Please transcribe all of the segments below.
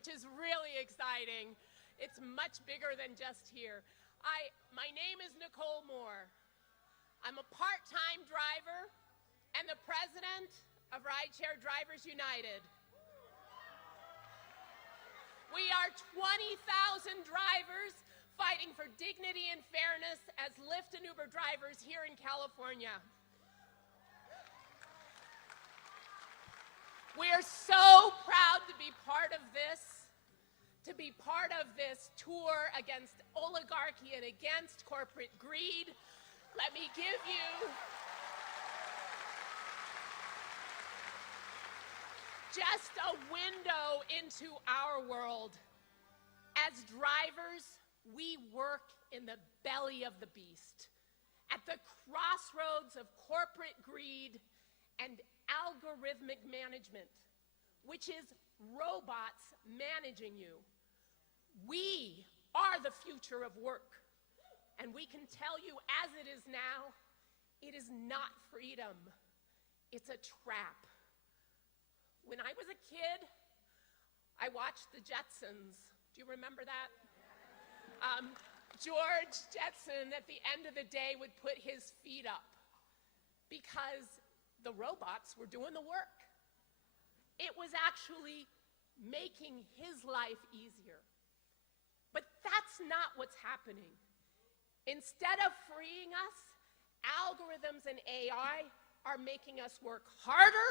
which is really exciting. It's much bigger than just here. My name is Nicole Moore. I'm a part-time driver and the president of Rideshare Drivers United. We are 20,000 drivers fighting for dignity and fairness as Lyft and Uber drivers here in California. We are so proud to be part of this, tour against oligarchy and against corporate greed. Let me give you just a window into our world. As drivers, we work in the belly of the beast, at the crossroads of corporate greed and algorithmic management, which is robots managing you. We are the future of work, and we can tell you as it is now, it is not freedom, it's a trap. When I was a kid, I watched the Jetsons. Do you remember that? George Jetson, at the end of the day, would put his feet up because the robots were doing the work. It was actually making his life easier. But that's not what's happening. Instead of freeing us, algorithms and AI are making us work harder,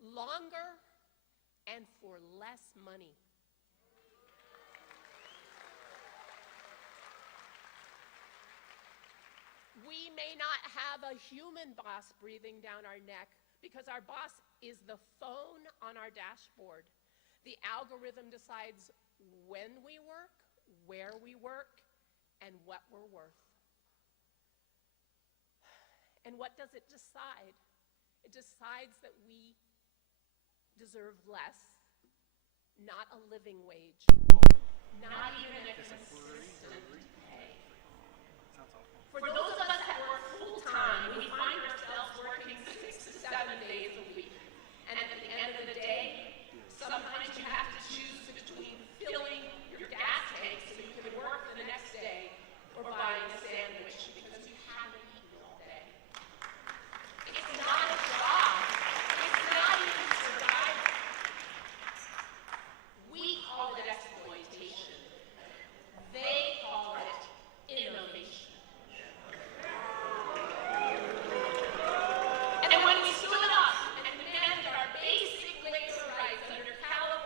longer, and for less money. We may not have a human boss breathing down our neck because our boss is the phone on our dashboard. The algorithm decides when we work, where we work, and what we're worth. And what does it decide? It decides that we deserve less, not a living wage, not even a consistent pay. For those of us that work full-time, we find ourselves working 6 to 7 days a week. And at the end of the day, sometimes you have to choose between filling your gas tank so you can work the next day or buying a sandwich because you haven't eaten all day. It's not a job. It's not even survival. We call it exploitation. They call it innovation. And when we stood up and demanded our basic labor rights under California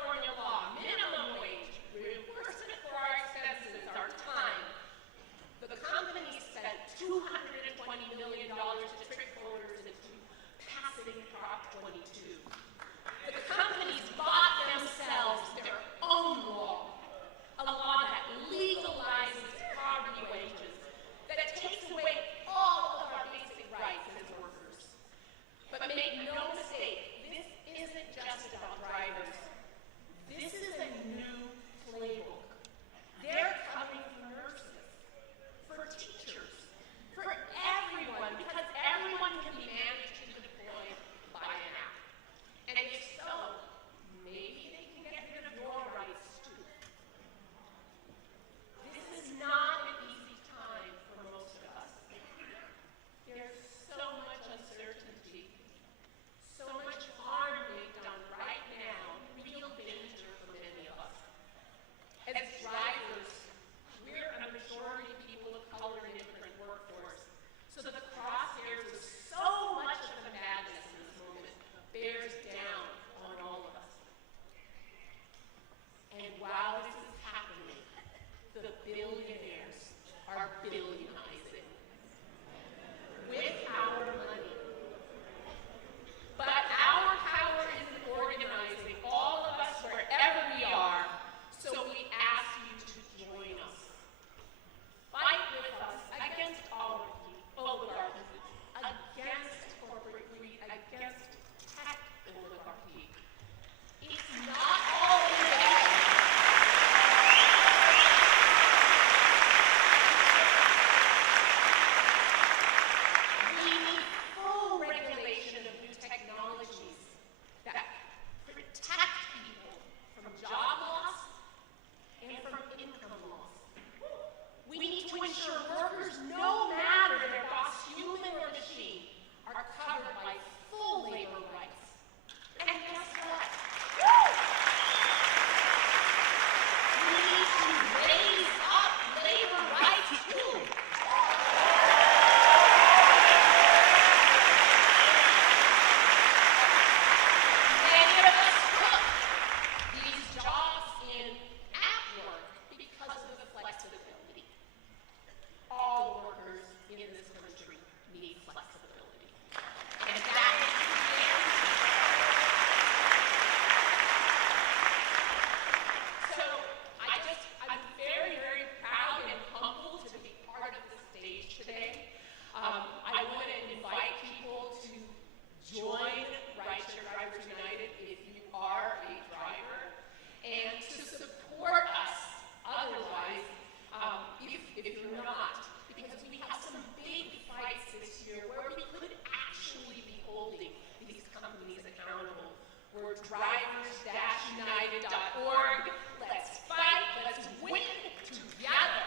org. Let's fight, let's win together.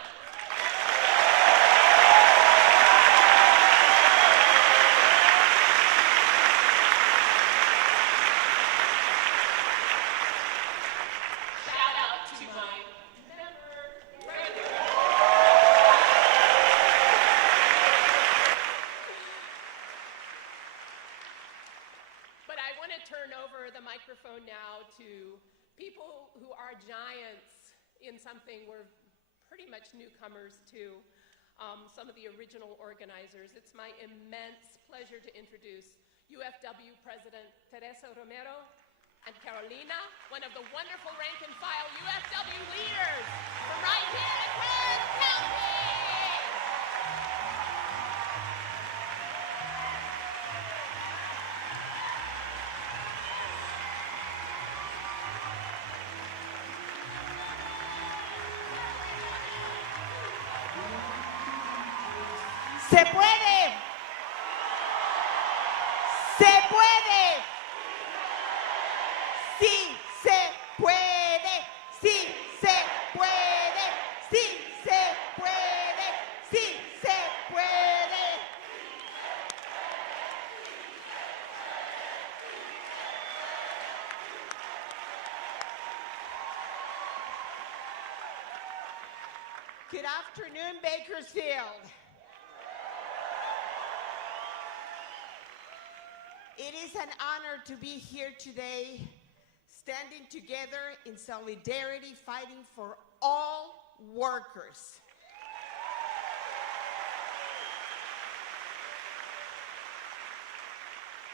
Shout out to my But I want to turn over the microphone now to people who are giants in something we're pretty much newcomers to, some of the original organizers. It's my immense pleasure to introduce UFW President Teresa Romero and Carolina, one of the wonderful rank and file UFW leaders from right here in Kern County. ¡Se puede! ¡Se puede! ¡Sí se puede! ¡Sí se puede! ¡Sí se puede! ¡Sí se puede! Good afternoon, Bakersfield. It is an honor to be here today, standing together in solidarity, fighting for all workers.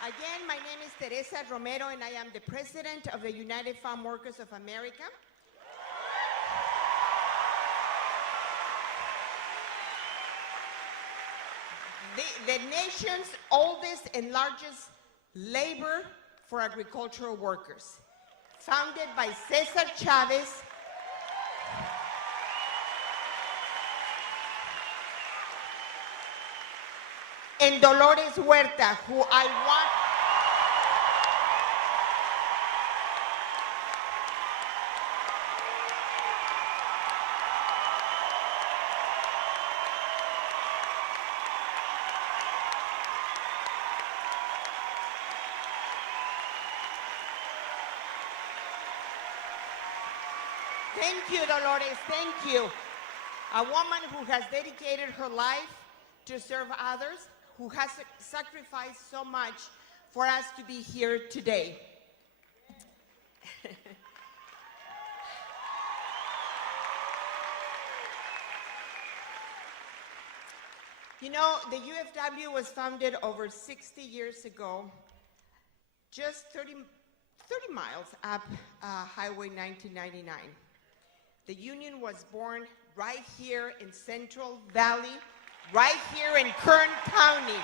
Again, my name is Teresa Romero, and I am the president of the United Farm Workers of America. The nation's oldest and largest labor for agricultural workers, founded by Cesar Chavez and Dolores Huerta, who I want. Thank you, Dolores, thank you. A woman who has dedicated her life to serve others, who has sacrificed so much for us to be here today. You know, the UFW was founded over 60 years ago, just 30 miles up Highway 1999. The union was born right here in Central Valley, right here in Kern County.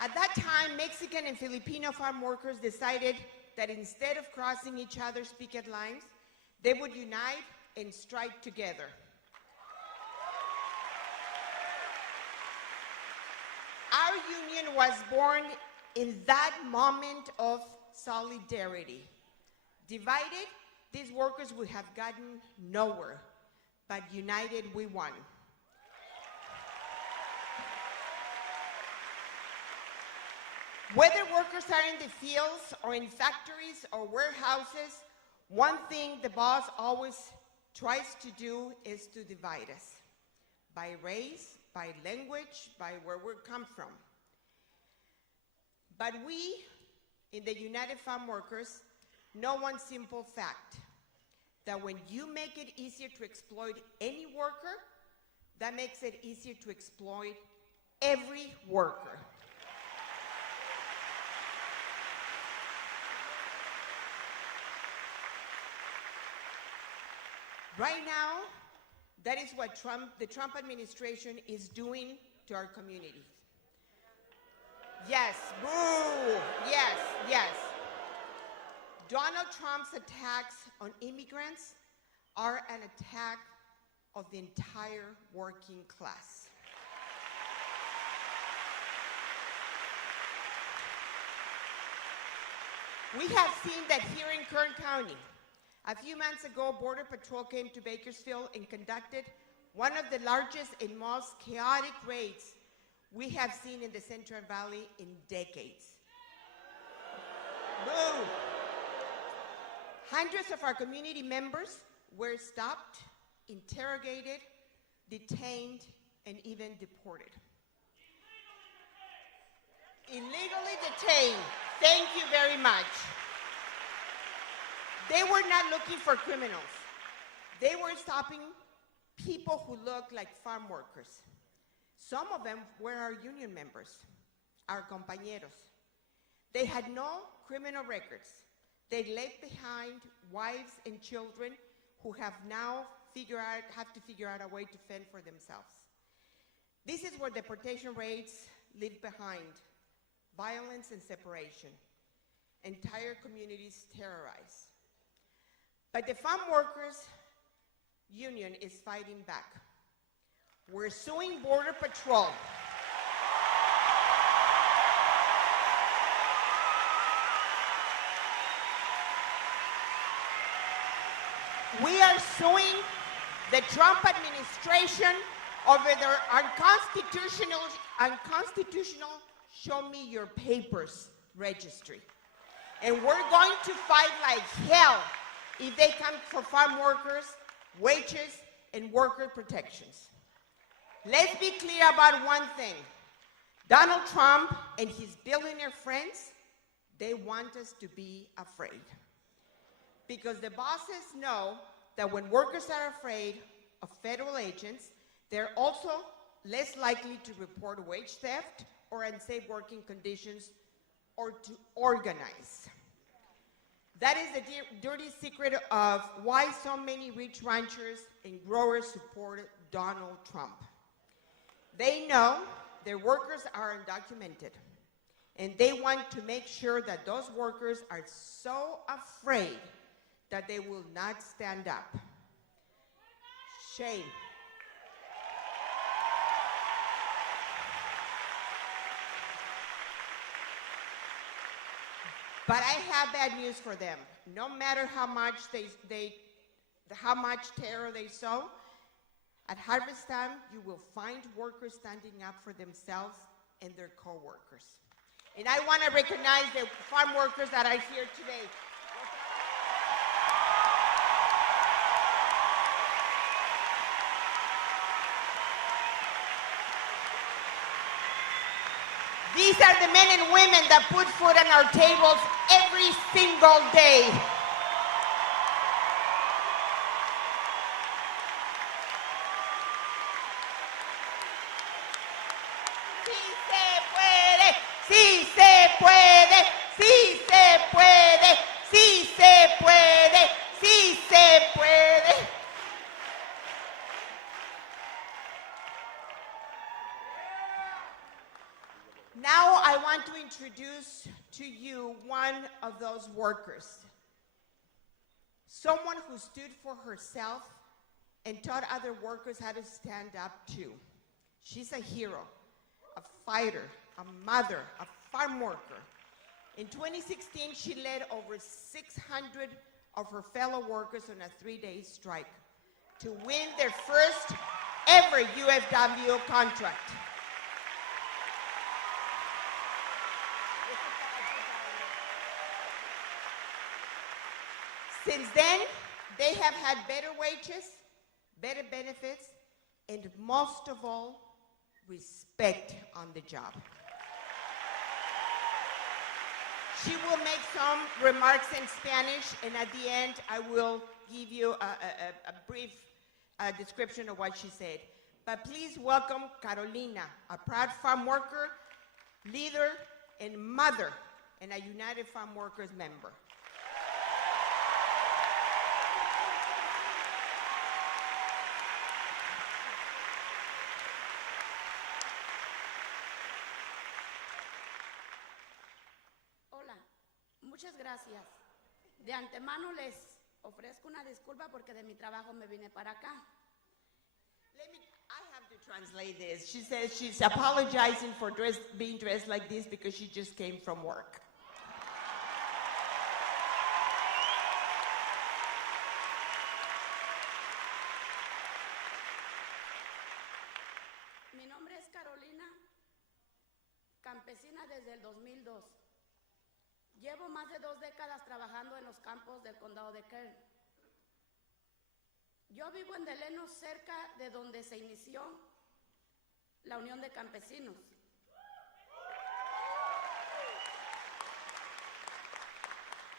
At that time, Mexican and Filipino farm workers decided that instead of crossing each other's picket lines, they would unite and strike together. Our union was born in that moment of solidarity. Divided, these workers would have gotten nowhere, but united, we won. Whether workers are in the fields or in factories or warehouses, one thing the boss always tries to do is to divide us by race, by language, by where we come from. But we, in the United Farm Workers, know one simple fact, that when you make it easier to exploit any worker, that makes it easier to exploit every worker. Right now, that is what the Trump administration is doing to our community. Yes, boo, yes, yes. Donald Trump's attacks on immigrants are an attack of the entire working class. We have seen that here in Kern County. A few months ago, Border Patrol came to Bakersfield and conducted one of the largest and most chaotic raids we have seen in the Central Valley in decades. Boom! Hundreds of our community members were stopped, interrogated, detained, and even deported. Illegally detained. Thank you very much. They were not looking for criminals. They were stopping people who looked like farm workers. Some of them were our union members, our compañeros. They had no criminal records. They left behind wives and children who have now have to figure out a way to fend for themselves. This is where deportation rates leave behind violence and separation, entire communities terrorized. But the farm workers union is fighting back. We're suing Border Patrol. We are suing the Trump administration over their unconstitutional show me your papers registry. And we're going to fight like hell if they come for farm workers, wages, and worker protections. Let's be clear about one thing. Donald Trump and his billionaire friends, they want us to be afraid. Because the bosses know that when workers are afraid of federal agents, they're also less likely to report wage theft or unsafe working conditions or to organize. That is the dirty secret of why so many rich ranchers and growers support Donald Trump. They know their workers are undocumented, and they want to make sure that those workers are so afraid that they will not stand up. Shame. But I have bad news for them. No matter how much how much terror they sow, at harvest time, you will find workers standing up for themselves and their co-workers. And I want to recognize the farm workers that are here today. These are the men and women that put food on our tables every single day. Sí se puede, sí se puede, sí se puede, sí se puede, sí se puede. Now I want to introduce to you one of those workers. Someone who stood for herself and taught other workers how to stand up too. She's a hero, a fighter, a mother, a farm worker. In 2016, she led over 600 of her fellow workers on a 3-day strike to win their first ever UFW contract. Since then, they have had better wages, better benefits, and most of all, respect on the job. She will make some remarks in Spanish, and at the end, I will give you a brief description of what she said. But please welcome Carolina, a proud farm worker, leader, and mother, and a United Farm Workers member. Muchas gracias. De antemano les ofrezco una disculpa porque de mi trabajo me vine para acá. I have to translate this. She says she's apologizing for being dressed like this because she just came from work. desde el 2002. Llevo más de 2 décadas trabajando en los campos del condado de Kern. Yo vivo en Deleno, cerca de donde se inició la Unión de Campesinos.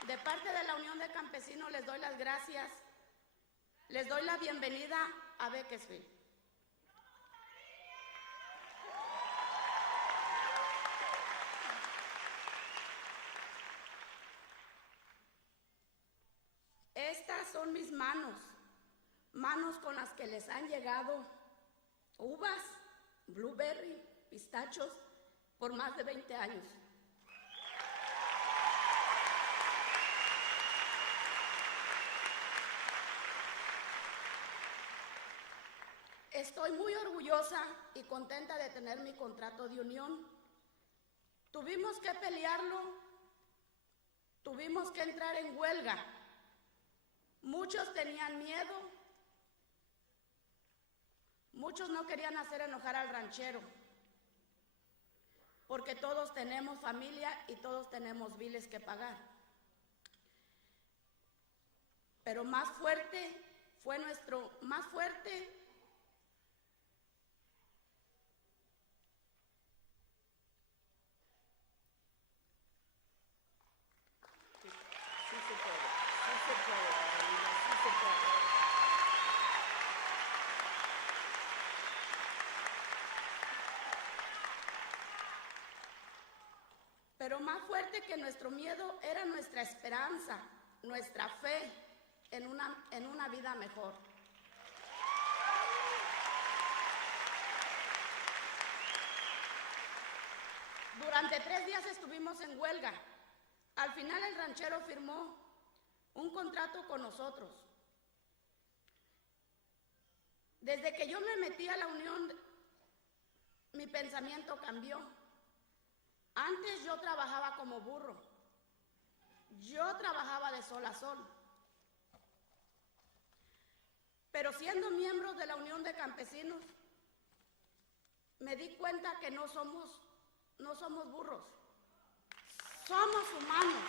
De parte de la Unión de Campesinos les doy las gracias, les doy la bienvenida a Bakersfield. Estas son mis manos, manos con las que les han llegado uvas, blueberry, pistachos, por más de 20 años. Estoy muy orgullosa y contenta de tener mi contrato de unión. Tuvimos que pelearlo, tuvimos que entrar en huelga. Muchos tenían miedo, muchos no querían hacer enojar al ranchero, porque todos tenemos familia y todos tenemos biles que pagar. Pero más fuerte fue más fuerte Pero más fuerte que nuestro miedo era nuestra esperanza, nuestra fe en una vida mejor. Durante 3 días estuvimos en huelga. Al final el ranchero firmó un contrato con nosotros. Desde que yo me metí a la unión, mi pensamiento cambió. Antes yo trabajaba como burro, yo trabajaba de sol a sol, pero siendo miembro de la Unión de Campesinos, me di cuenta que no somos burros, somos humanos.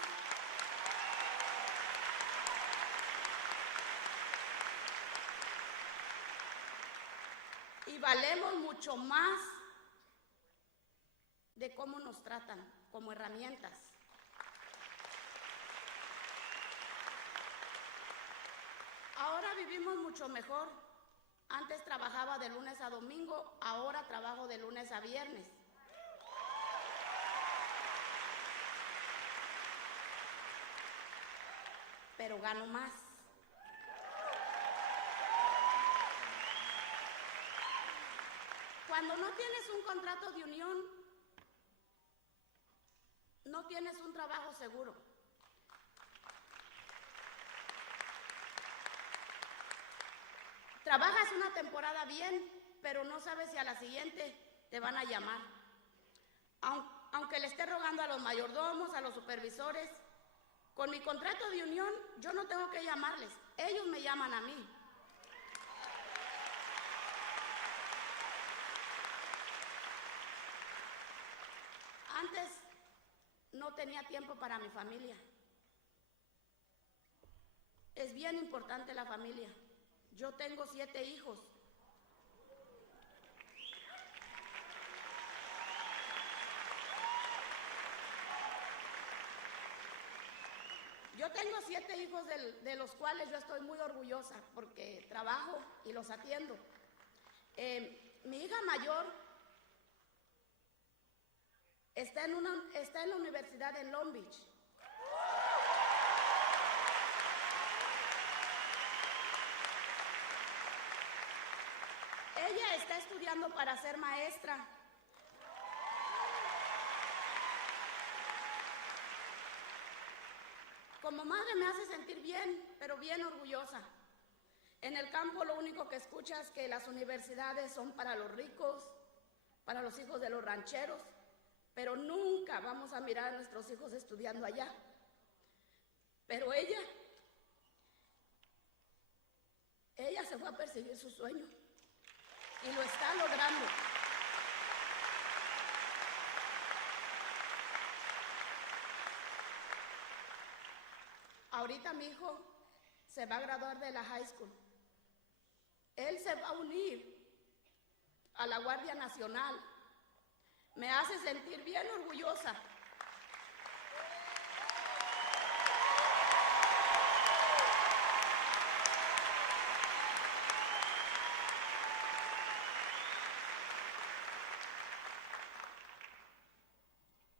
Y valemos mucho más de cómo nos tratan como herramientas. Ahora vivimos mucho mejor. Antes trabajaba de lunes a domingo, ahora trabajo de lunes a viernes. Pero gano más. Cuando no tienes un contrato de unión, no tienes un trabajo seguro. Trabajas una temporada bien, pero no sabes si a la siguiente te van a llamar. Aunque le esté rogando a los mayordomos, a los supervisores, con mi contrato de unión yo no tengo que llamarles, ellos me llaman a mí. Antes no tenía tiempo para mi familia. Es bien importante la familia. Yo tengo 7 hijos. Yo tengo 7 hijos de los cuales yo estoy muy orgullosa porque trabajo y los atiendo. Mi hija mayor está en la universidad en Long Beach. Ella está estudiando para ser maestra. Como madre me hace sentir bien, pero bien orgullosa. En el campo lo único que escuchas es que las universidades son para los ricos, para los hijos de los rancheros, pero nunca vamos a mirar a nuestros hijos estudiando allá. Pero ella se fue a perseguir su sueño y lo está logrando. ahorita mi hijo se va a graduar de la high school. Él se va a unir a la Guardia Nacional. Me hace sentir bien orgullosa.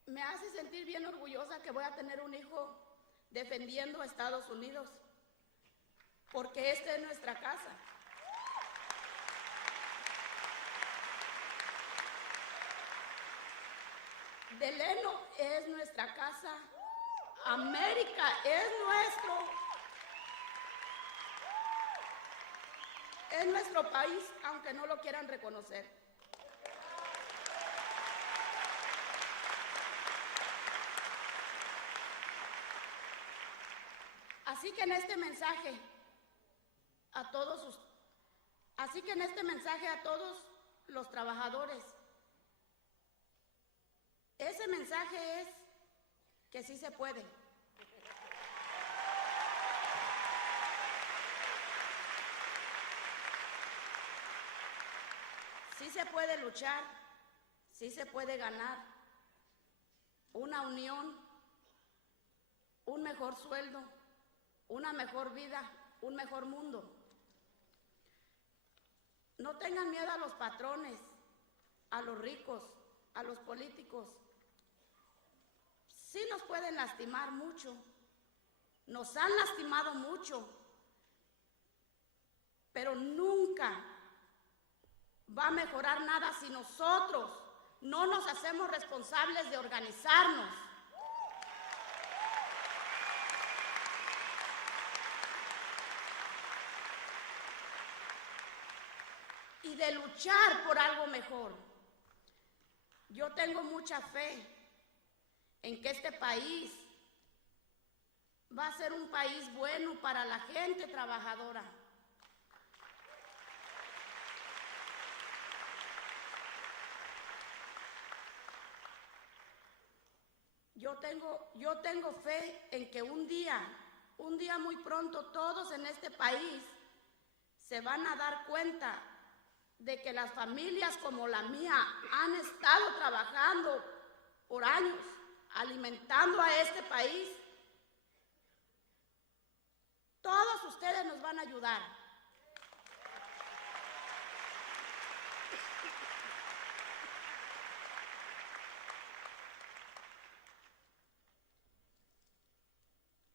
Me hace sentir bien orgullosa que voy a tener un hijo defendiendo a Estados Unidos, porque esta es nuestra casa. Deleno es nuestra casa, América es nuestro país, aunque no lo quieran reconocer. Así que en este mensaje a todos los trabajadores, ese mensaje es que sí se puede. Sí se puede luchar, sí se puede ganar una unión, un mejor sueldo, una mejor vida, un mejor mundo. No tengan miedo a los patrones, a los ricos, a los políticos. Sí nos pueden lastimar mucho, nos han lastimado mucho, pero nunca va a mejorar nada si nosotros no nos hacemos responsables de organizarnos. Y de luchar por algo mejor. Yo tengo mucha fe en que este país va a ser un país bueno para la gente trabajadora. Yo tengo fe en que un día muy pronto, todos en este país se van a dar cuenta de que las familias como la mía han estado trabajando por años, alimentando a este país. Todos ustedes nos van a ayudar.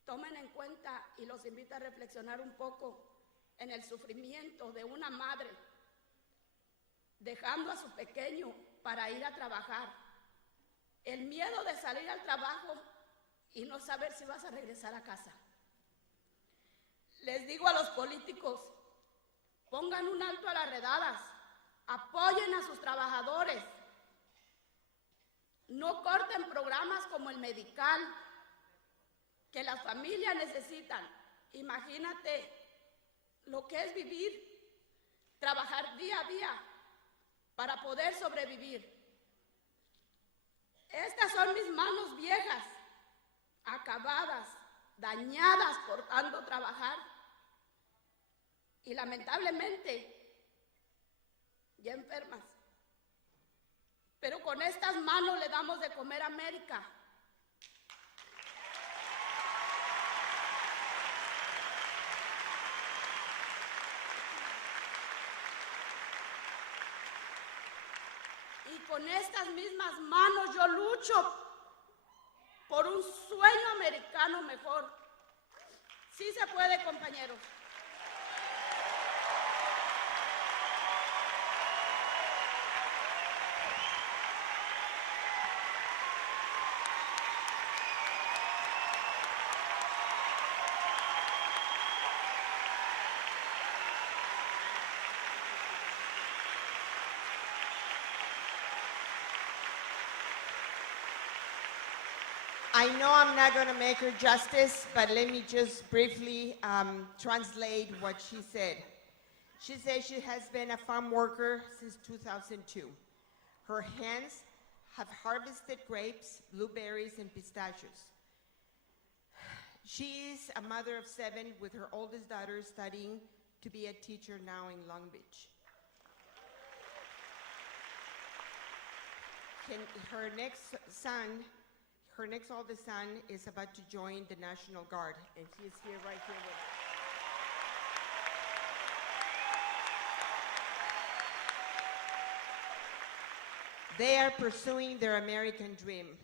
Tomen en cuenta y los invito a reflexionar un poco en el sufrimiento de una madre dejando a su pequeño para ir a trabajar. El miedo de salir al trabajo y no saber si vas a regresar a casa. Les digo a los políticos, pongan un alto a las redadas, apoyen a sus trabajadores, no corten programas como el medical que las familias necesitan. Imagínate lo que es vivir, trabajar día a día para poder sobrevivir. Estas son mis manos viejas, acabadas, dañadas por tanto trabajar y lamentablemente ya enfermas. Pero con estas manos le damos de comer a América. Y con estas mismas manos yo lucho por un sueño americano mejor. Sí se puede, compañeros. I know I'm not going to make her justice, but let me just briefly translate what she said. She said she has been a farm worker since 2002. Her hands have harvested grapes, blueberries, and pistachios. She is a mother of 7 with her oldest daughter studying to be a teacher now in Long Beach. Her next oldest son is about to join the National Guard, and he is here right here with us. They are pursuing their American dream.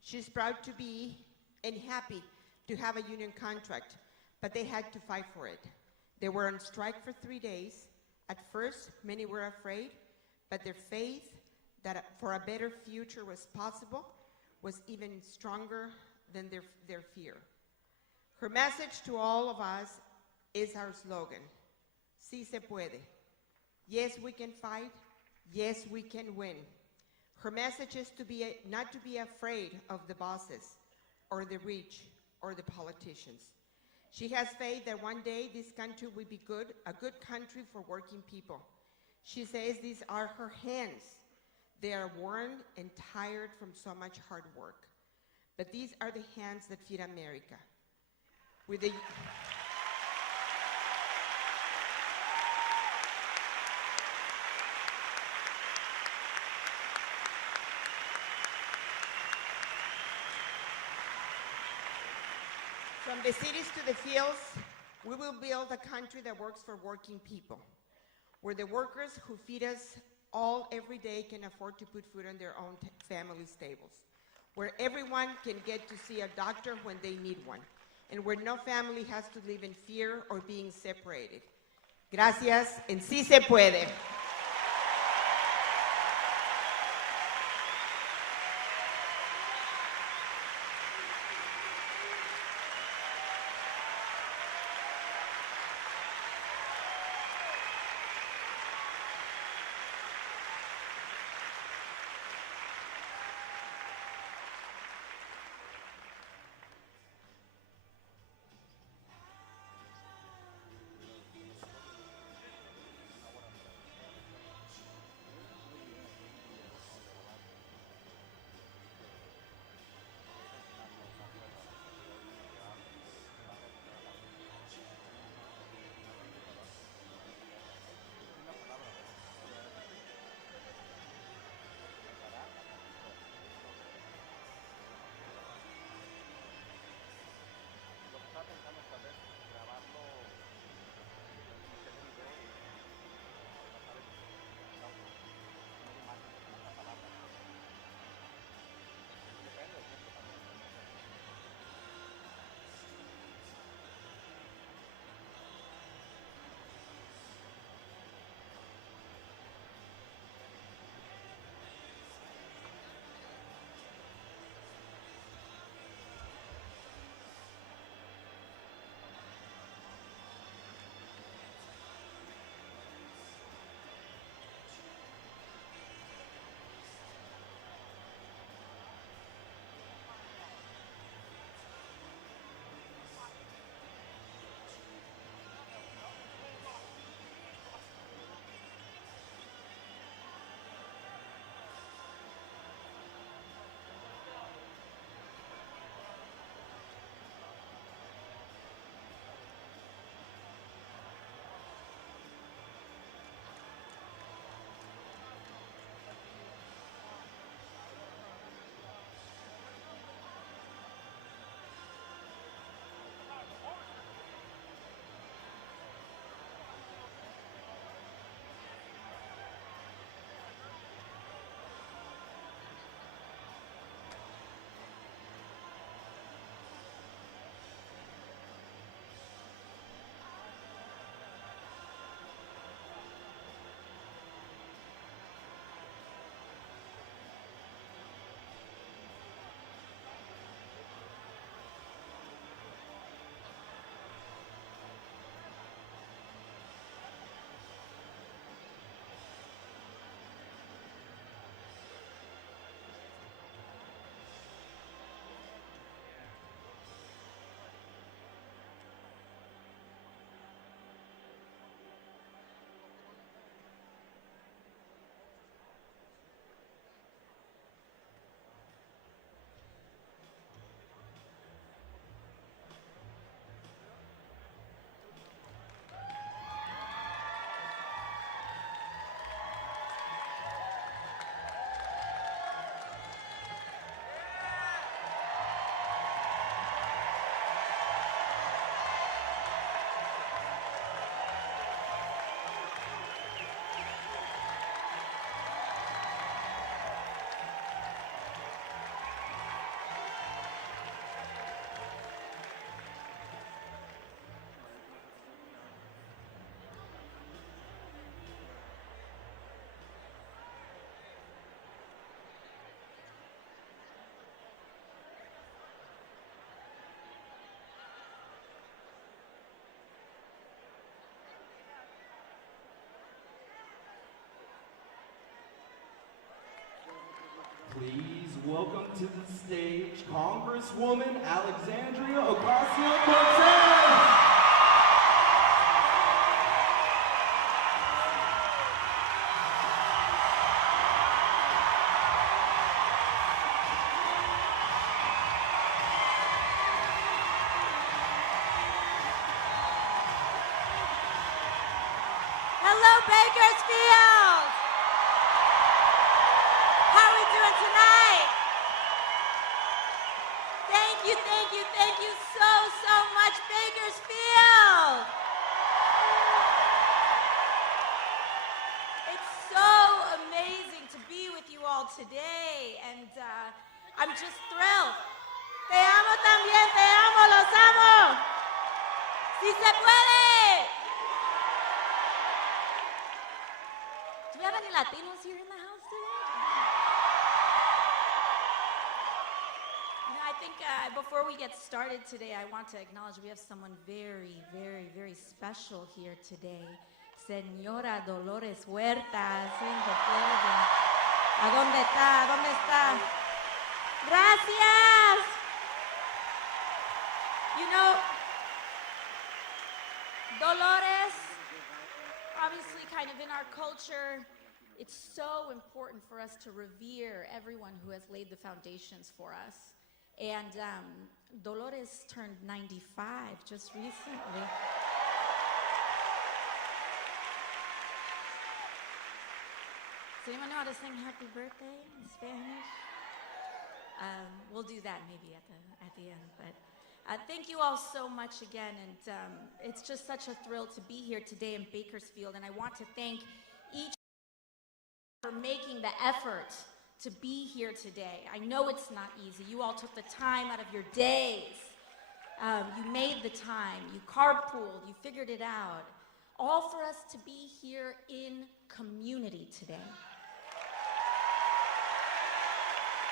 She's proud to be and happy to have a union contract, but they had to fight for it. They were on strike for 3 days. At first, many were afraid, but their faith that for a better future was possible was even stronger than their fear. Her message to all of us is our slogan, Sí se puede. Yes, we can fight. Yes, we can win. Her message is not to be afraid of the bosses or the rich or the politicians. She has faith that one day this country will be a good country for working people. She says these are her hands. They are worn and tired from so much hard work. But these are the hands that feed America. From the cities to the fields, we will build a country that works for working people, where the workers who feed us all every day can afford to put food on their own family's tables, where everyone can get to see a doctor when they need one, and where no family has to live in fear or being separated. Gracias, en Sí se puede. Please welcome to the stage Congresswoman Alexandria Ocasio-Cortez. Hello, Bakersfield! How are we doing tonight? Thank you so much, Bakersfield! It's so amazing to be with you all today, and I'm just thrilled. Te amo también, te amo, los amo! ¡Si se puede! Do we have any Latinos here in the house today? You know, I think before we get started today, I want to acknowledge we have someone very, very, very special here today. Señora Dolores Huertas in the building. ¿A dónde está? ¿A dónde está? Gracias! You know, Dolores, obviously kind of in our culture, it's so important for us to revere everyone who has laid the foundations for us. And Dolores turned 95 just recently. Does anyone know how to sing happy birthday in Spanish? We'll do that maybe at the end. But thank you all so much again, and it's just such a thrill to be here today in Bakersfield, and I want to thank each for making the effort to be here today. I know it's not easy. You all took the time out of your days. You made the time. You carpooled. You figured it out. All for us to be here in community today.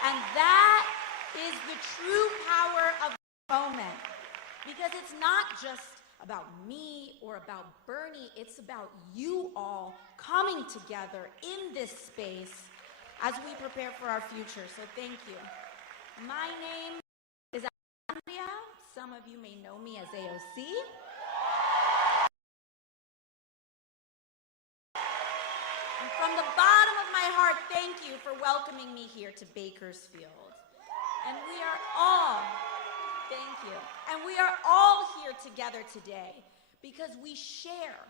And that is the true power of the moment. Because it's not just about me or about Bernie, it's about you all coming together in this space as we prepare for our future. So thank you. My name is Alexandria. Some of you may know me as AOC. And from the bottom of my heart, thank you for welcoming me here to Bakersfield. And we are all, thank you, and we are all here together today because we share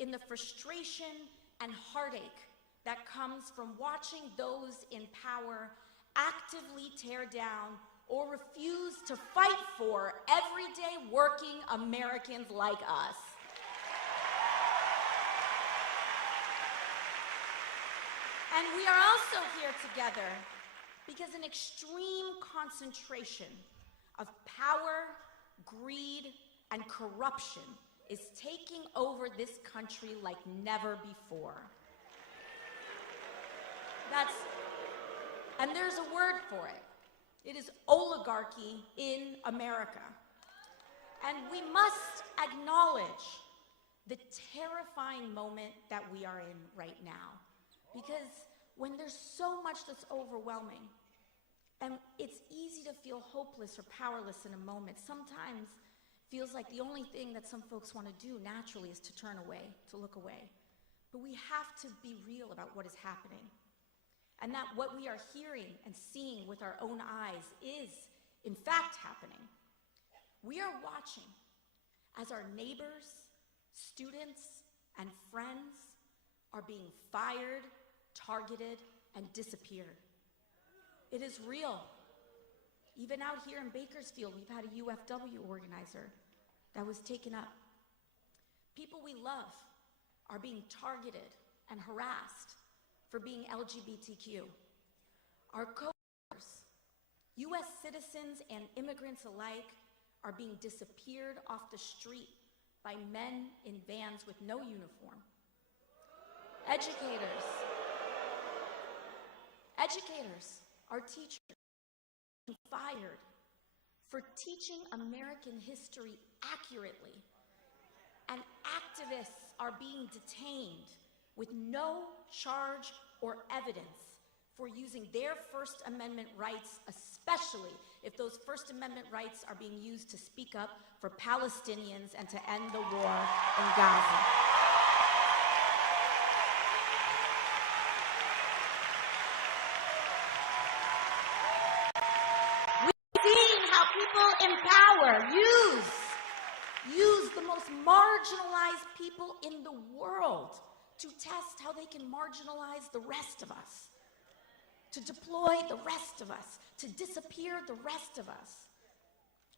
in the frustration and heartache that comes from watching those in power actively tear down or refuse to fight for everyday working Americans like us. And we are also here together because an extreme concentration of power, greed, and corruption is taking over this country like never before. And there's a word for it. It is oligarchy in America. And we must acknowledge the terrifying moment that we are in right now. Because when there's so much that's overwhelming, and it's easy to feel hopeless or powerless in a moment, sometimes feels like the only thing that some folks want to do naturally is to turn away, to look away. But we have to be real about what is happening. And that what we are hearing and seeing with our own eyes is, in fact, happening. We are watching as our neighbors, students, and friends are being fired, targeted, and disappeared. It is real. Even out here in Bakersfield, we've had a UFW organizer that was taken up. People we love are being targeted and harassed for being LGBTQ. Our coworkers, US citizens and immigrants alike, are being disappeared off the street by men in vans with no uniform. Educators, our teachers, fired for teaching American history accurately, and activists are being detained with no charge or evidence for using their First Amendment rights, especially if those First Amendment rights are being used to speak up for Palestinians and to end the war in Gaza. We've seen how people in power use the most marginalized people in the world to test how they can marginalize the rest of us, to deploy the rest of us, to disappear the rest of us.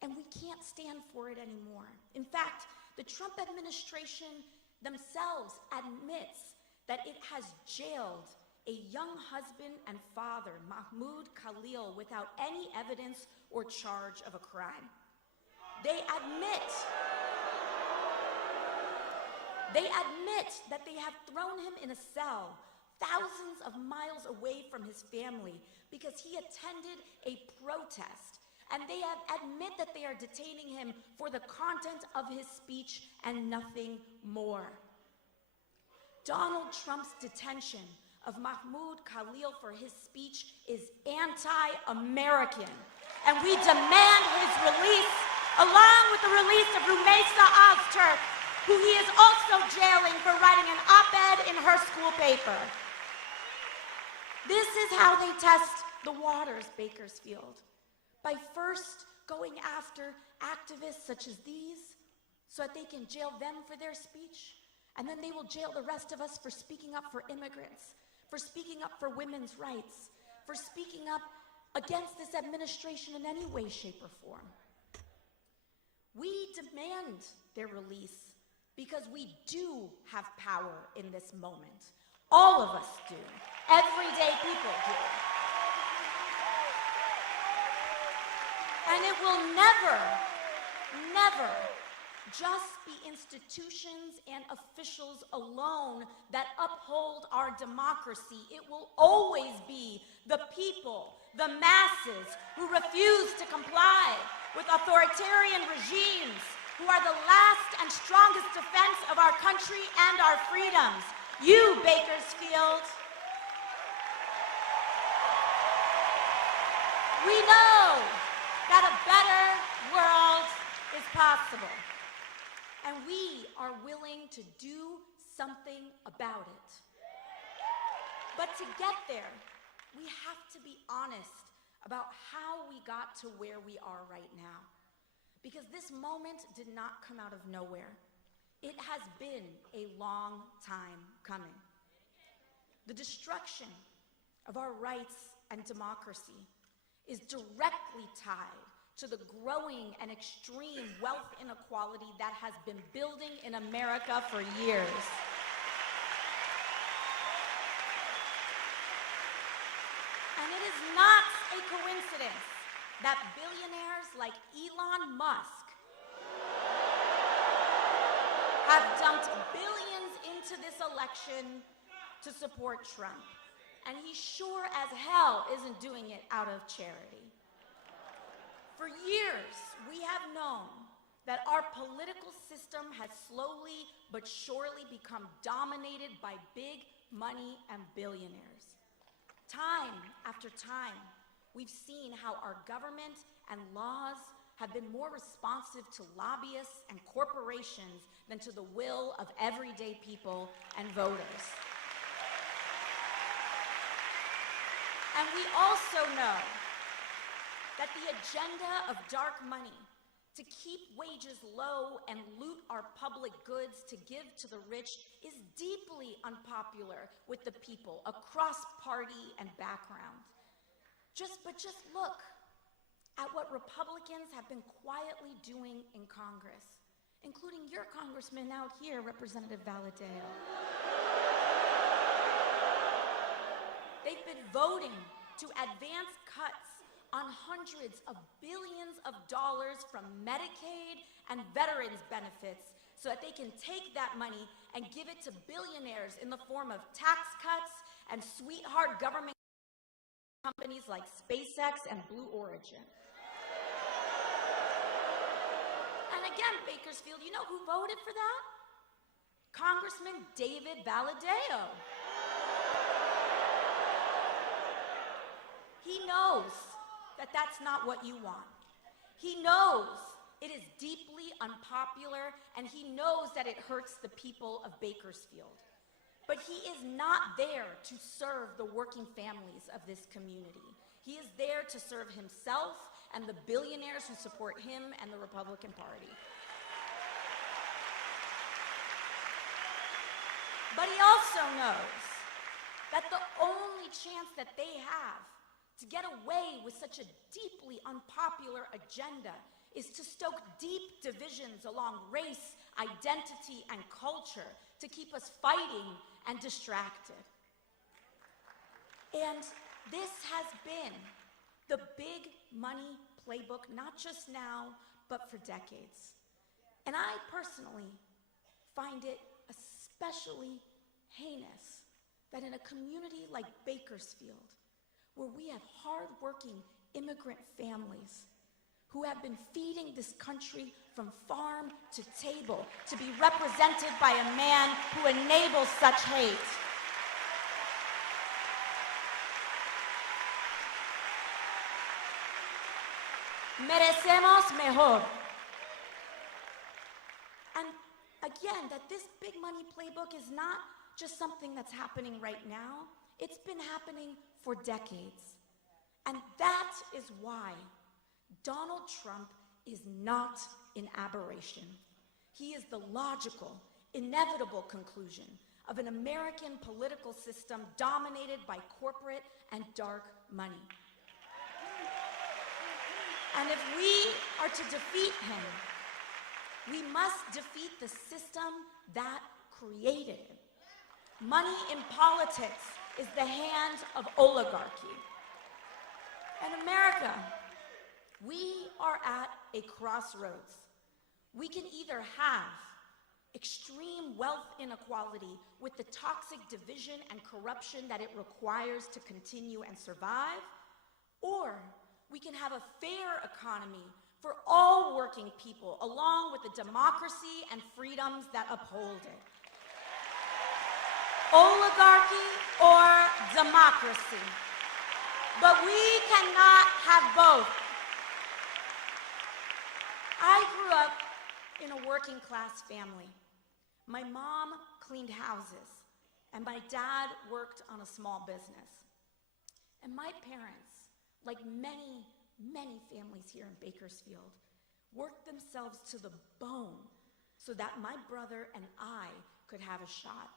And we can't stand for it anymore. In fact, the Trump administration themselves admits that it has jailed a young husband and father, Mahmoud Khalil, without any evidence or charge of a crime. They admit that they have thrown him in a cell thousands of miles away from his family because he attended a protest. And they admit that they are detaining him for the content of his speech and nothing more. Donald Trump's detention of Mahmoud Khalil for his speech is anti-American. And we demand his release, along with the release of Rumeisa Ozturk, who he is also jailing for writing an op-ed in her school paper. This is how they test the waters, Bakersfield, by first going after activists such as these so that they can jail them for their speech, and then they will jail the rest of us for speaking up for immigrants, for speaking up for women's rights, for speaking up against this administration in any way, shape, or form. We demand their release because we do have power in this moment. All of us do. Everyday people do. And it will never, never just be institutions and officials alone that uphold our democracy. It will always be the people, the masses, who refuse to comply with authoritarian regimes, who are the last and strongest defense of our country and our freedoms. You, Bakersfield. We know that a better world is possible, and we are willing to do something about it. But to get there, we have to be honest about how we got to where we are right now. Because this moment did not come out of nowhere. It has been a long time coming. The destruction of our rights and democracy is directly tied to the growing and extreme wealth inequality that has been building in America for years. And it is not a coincidence that billionaires like Elon Musk have dumped billions into this election to support Trump. And he sure as hell isn't doing it out of charity. For years, we have known that our political system has slowly but surely become dominated by big money and billionaires. Time after time, we've seen how our government and laws have been more responsive to lobbyists and corporations than to the will of everyday people and voters. And we also know that the agenda of dark money to keep wages low and loot our public goods to give to the rich is deeply unpopular with the people across party and background. Just look at what Republicans have been quietly doing in Congress, including your congressman out here, Representative Valadao. They've been voting to advance cuts on hundreds of billions of dollars from Medicaid and veterans benefits so that they can take that money and give it to billionaires in the form of tax cuts and sweetheart government companies like SpaceX and Blue Origin. And again, Bakersfield, you know who voted for that? Congressman David Valadao. He knows that that's not what you want. He knows it is deeply unpopular, and he knows that it hurts the people of Bakersfield. But he is not there to serve the working families of this community. He is there to serve himself and the billionaires who support him and the Republican Party. But he also knows that the only chance that they have to get away with such a deeply unpopular agenda is to stoke deep divisions along race, identity, and culture to keep us fighting and distracted. And this has been the big money playbook, not just now, but for decades. And I personally find it especially heinous that in a community like Bakersfield, where we have hardworking immigrant families who have been feeding this country from farm to table, to be represented by a man who enables such hate. Merecemos mejor. And again, that this big money playbook is not just something that's happening right now. It's been happening for decades. And that is why Donald Trump is not an aberration. He is the logical, inevitable conclusion of an American political system dominated by corporate and dark money. And if we are to defeat him, we must defeat the system that created him. Money in politics is the hand of oligarchy. And America, we are at a crossroads. We can either have extreme wealth inequality with the toxic division and corruption that it requires to continue and survive, or we can have a fair economy for all working people, along with the democracy and freedoms that uphold it. Oligarchy or democracy. But we cannot have both. I grew up in a working class family. My mom cleaned houses, and my dad worked on a small business. And my parents, like many, many families here in Bakersfield, worked themselves to the bone so that my brother and I could have a shot.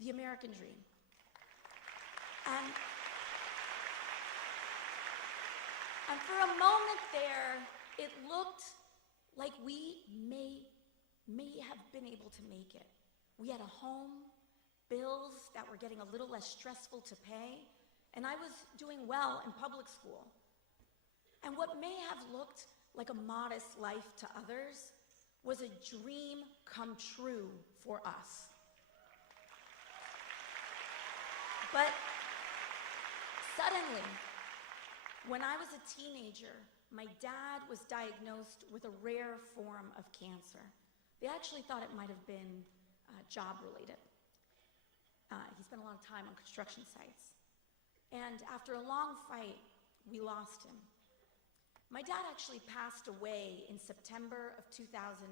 The American dream. And for a moment there, it looked like we may have been able to make it. We had a home, bills that were getting a little less stressful to pay, and I was doing well in public school. And what may have looked like a modest life to others was a dream come true for us. But suddenly, when I was a teenager, my dad was diagnosed with a rare form of cancer. They actually thought it might have been job-related. He spent a lot of time on construction sites. And after a long fight, we lost him. My dad actually passed away in September of 2008,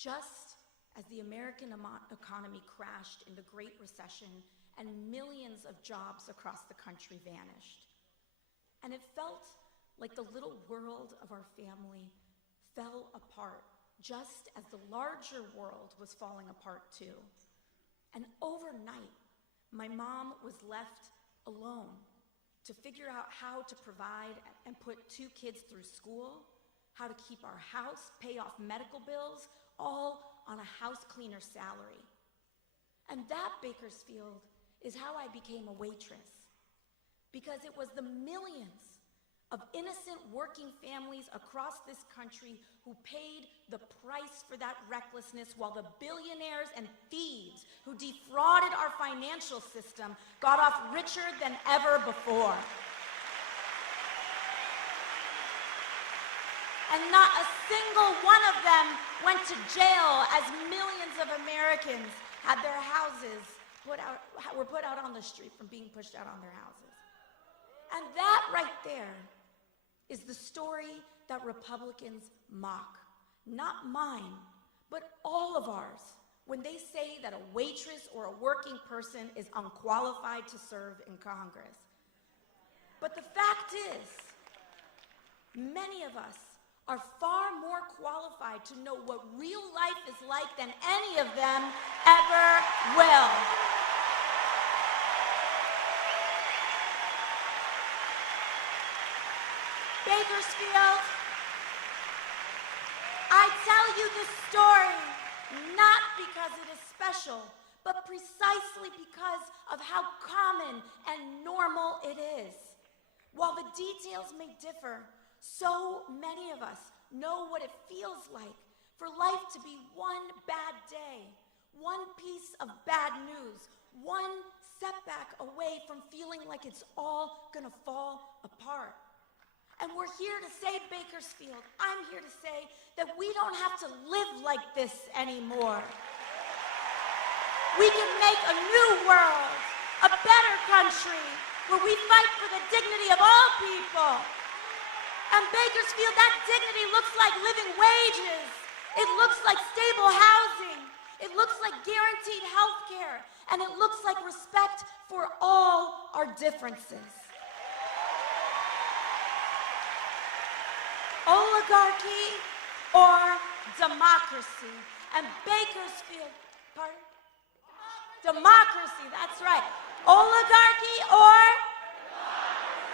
just as the American economy crashed in the Great Recession and millions of jobs across the country vanished. And it felt like the little world of our family fell apart, just as the larger world was falling apart too. And overnight, my mom was left alone to figure out how to provide and put 2 kids through school, how to keep our house, pay off medical bills, all on a house cleaner salary. And that, Bakersfield, is how I became a waitress. Because it was the millions of innocent working families across this country who paid the price for that recklessness, while the billionaires and thieves who defrauded our financial system got off richer than ever before. And not a single one of them went to jail, as millions of Americans had their houses were put out on the street from being pushed out on their houses. And that right there is the story that Republicans mock. Not mine, but all of ours, when they say that a waitress or a working person is unqualified to serve in Congress. But the fact is, many of us are far more qualified to know what real life is like than any of them ever will. Bakersfield, I tell you this story not because it is special, but precisely because of how common and normal it is. While the details may differ, so many of us know what it feels like for life to be one bad day, one piece of bad news, one setback away from feeling like it's all gonna fall apart. And we're here to say, Bakersfield, I'm here to say that we don't have to live like this anymore. We can make a new world, a better country, where we fight for the dignity of all people. And Bakersfield, that dignity looks like living wages. It looks like stable housing. It looks like guaranteed health care. And it looks like respect for all our differences. Oligarchy or democracy. And Bakersfield, pardon? Democracy, that's right. Oligarchy or democracy.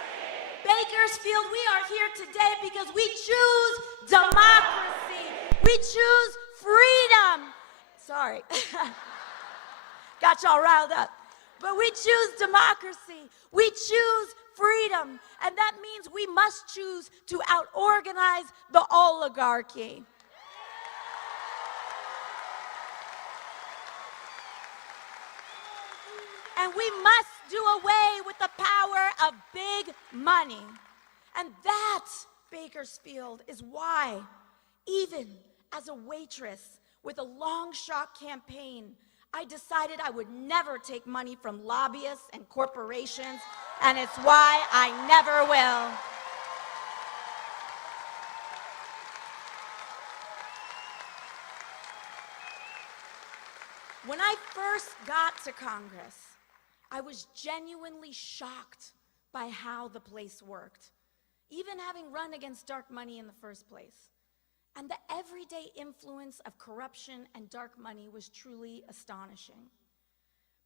Bakersfield, we are here today because we choose democracy. We choose freedom. Sorry. Got y'all riled up. But we choose democracy. We choose freedom. And that means we must choose to out-organize the oligarchy. And we must do away with the power of big money. And that, Bakersfield, is why, even as a waitress with a long shot campaign, I decided I would never take money from lobbyists and corporations, and it's why I never will. When I first got to Congress, I was genuinely shocked by how the place worked, even having run against dark money in the first place. And the everyday influence of corruption and dark money was truly astonishing.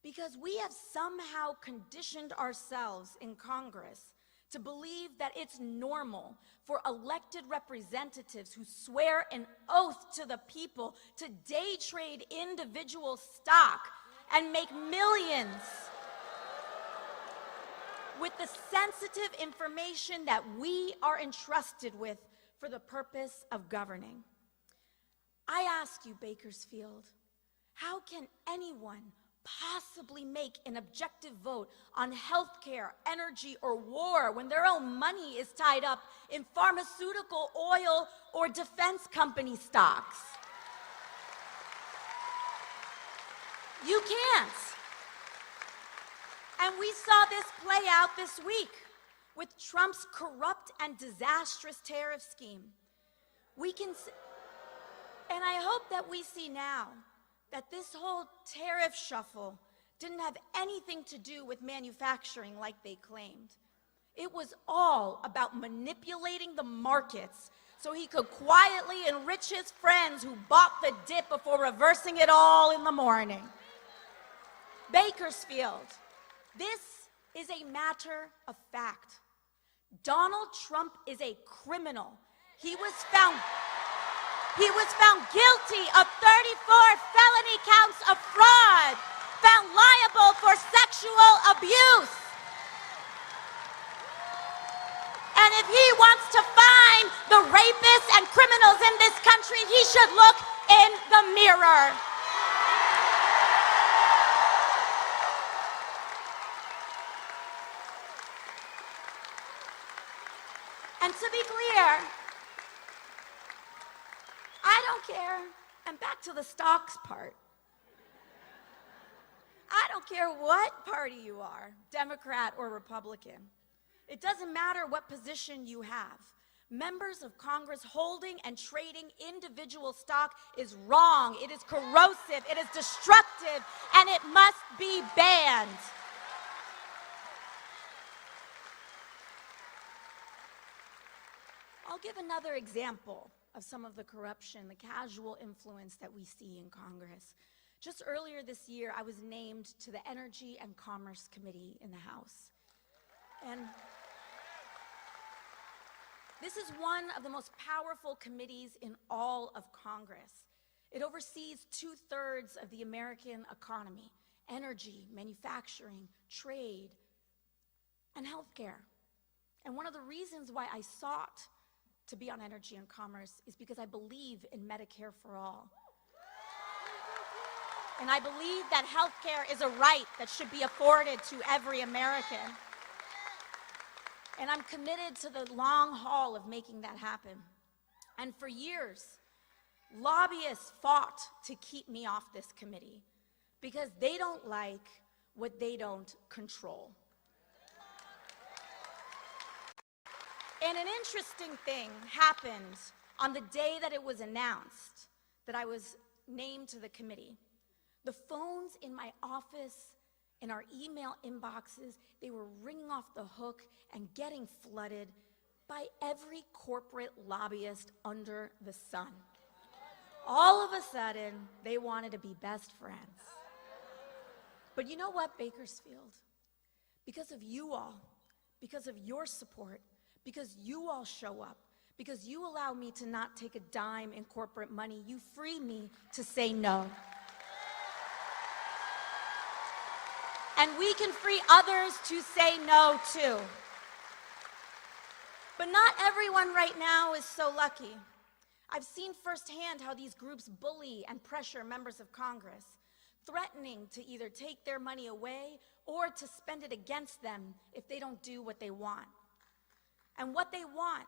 Because we have somehow conditioned ourselves in Congress to believe that it's normal for elected representatives who swear an oath to the people to day trade individual stock and make millions with the sensitive information that we are entrusted with for the purpose of governing. I ask you, Bakersfield, how can anyone possibly make an objective vote on healthcare, energy, or war when their own money is tied up in pharmaceutical, oil, or defense company stocks? You can't. And we saw this play out this week with Trump's corrupt and disastrous tariff scheme. And I hope that we see now that this whole tariff shuffle didn't have anything to do with manufacturing like they claimed. It was all about manipulating the markets so he could quietly enrich his friends who bought the dip before reversing it all in the morning. Bakersfield, this is a matter of fact. Donald Trump is a criminal. He was found guilty of 34 felony counts of fraud, found liable for sexual abuse. And if he wants to find the rapists and criminals in this country, he should look in the mirror. And to be clear, I don't care, and back to the stocks part. I don't care what party you are, Democrat or Republican. It doesn't matter what position you have. Members of Congress holding and trading individual stock is wrong. It is corrosive, it is destructive, and it must be banned. I'll give another example of some of the corruption, the casual influence that we see in Congress. Just earlier this year, I was named to the Energy and Commerce Committee in the House. And this is one of the most powerful committees in all of Congress. It oversees 2/3 of the American economy: energy, manufacturing, trade, and healthcare. And one of the reasons why I sought to be on Energy and Commerce is because I believe in Medicare for all. And I believe that healthcare is a right that should be afforded to every American. And I'm committed to the long haul of making that happen. And for years, lobbyists fought to keep me off this committee because they don't like what they don't control. And an interesting thing happened on the day that it was announced that I was named to the committee. The phones in my office, in our email inboxes, they were ringing off the hook and getting flooded by every corporate lobbyist under the sun. All of a sudden, they wanted to be best friends. But you know what, Bakersfield? Because of you all, because of your support, because you all show up, because you allow me to not take a dime in corporate money, you free me to say no. And we can free others to say no too. But not everyone right now is so lucky. I've seen firsthand how these groups bully and pressure members of Congress, threatening to either take their money away or to spend it against them if they don't do what they want. And what they want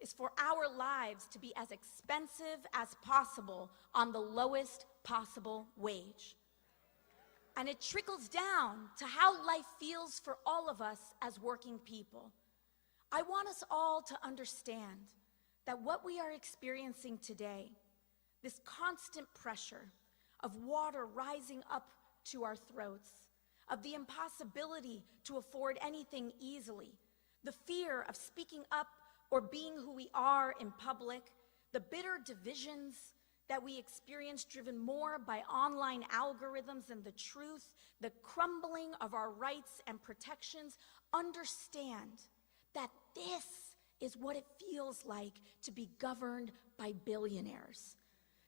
is for our lives to be as expensive as possible on the lowest possible wage. And it trickles down to how life feels for all of us as working people. I want us all to understand that what we are experiencing today, this constant pressure of water rising up to our throats, of the impossibility to afford anything easily, the fear of speaking up or being who we are in public, the bitter divisions that we experience driven more by online algorithms than the truth, the crumbling of our rights and protections, understand that this is what it feels like to be governed by billionaires.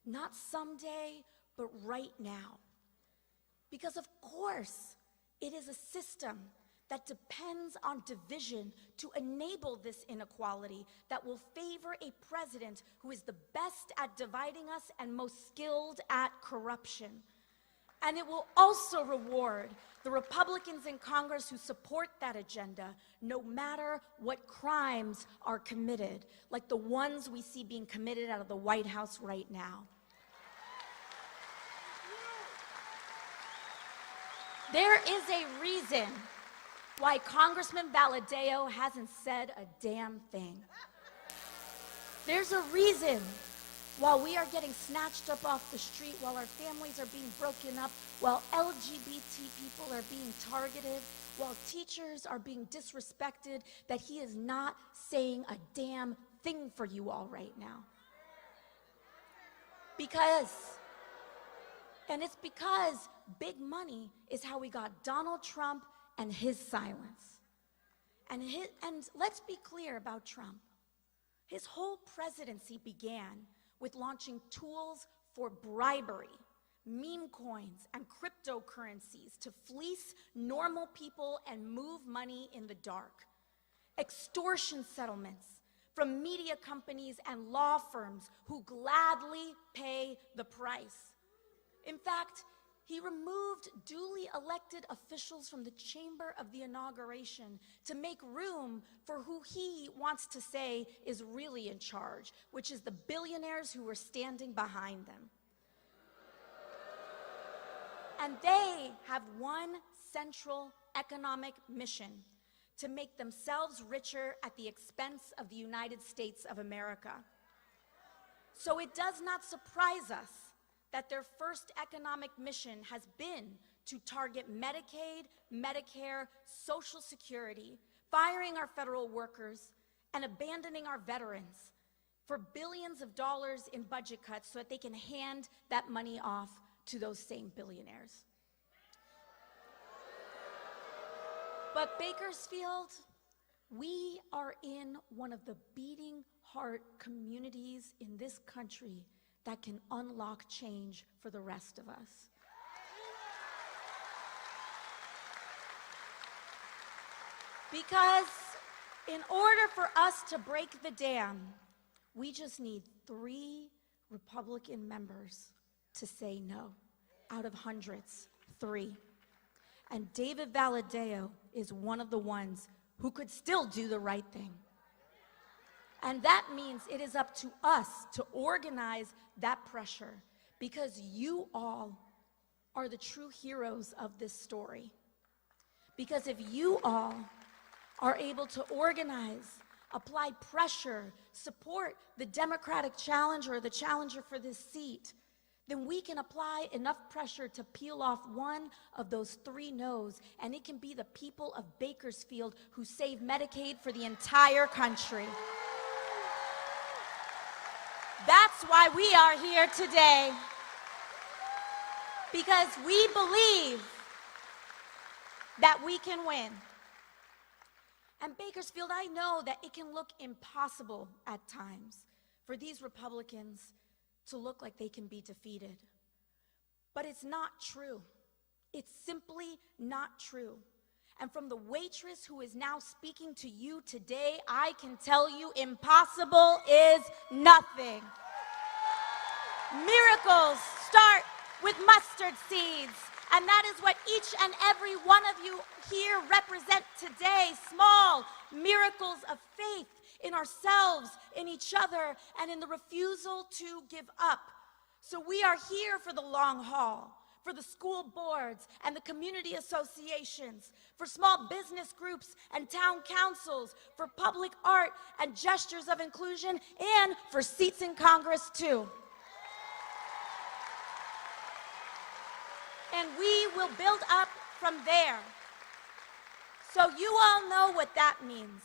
Not someday, but right now. Because of course, it is a system that depends on division to enable this inequality that will favor a president who is the best at dividing us and most skilled at corruption. And it will also reward the Republicans in Congress who support that agenda, no matter what crimes are committed, like the ones we see being committed out of the White House right now. There is a reason why Congressman Valadeo hasn't said a damn thing. There's a reason while we are getting snatched up off the street, while our families are being broken up, while LGBT people are being targeted, while teachers are being disrespected, that he is not saying a damn thing for you all right now. It's because big money is how we got Donald Trump and his silence. And let's be clear about Trump. His whole presidency began with launching tools for bribery, meme coins, and cryptocurrencies to fleece normal people and move money in the dark. Extortion settlements from media companies and law firms who gladly pay the price. In fact, he removed duly elected officials from the chamber of the inauguration to make room for who he wants to say is really in charge, which is the billionaires who were standing behind them. And they have one central economic mission: to make themselves richer at the expense of the United States of America. So it does not surprise us that their first economic mission has been to target Medicaid, Medicare, Social Security, firing our federal workers, and abandoning our veterans for billions of dollars in budget cuts so that they can hand that money off to those same billionaires. But Bakersfield, we are in one of the beating heart communities in this country that can unlock change for the rest of us. Because in order for us to break the dam, we just need 3 Republican members to say no, out of hundreds, 3. And David Valadao is one of the ones who could still do the right thing. And that means it is up to us to organize that pressure, because you all are the true heroes of this story. Because if you all are able to organize, apply pressure, support the Democratic challenger, the challenger for this seat, then we can apply enough pressure to peel off one of those 3 no's, and it can be the people of Bakersfield who save Medicaid for the entire country. That's why we are here today, because we believe that we can win. And Bakersfield, I know that it can look impossible at times for these Republicans to look like they can be defeated. But it's not true. It's simply not true. And from the waitress who is now speaking to you today, I can tell you impossible is nothing. Miracles start with mustard seeds. And that is what each and every one of you here represent today. Small miracles of faith in ourselves, in each other, and in the refusal to give up. So we are here for the long haul, for the school boards and the community associations, for small business groups and town councils, for public art and gestures of inclusion, and for seats in Congress too. And we will build up from there. So you all know what that means.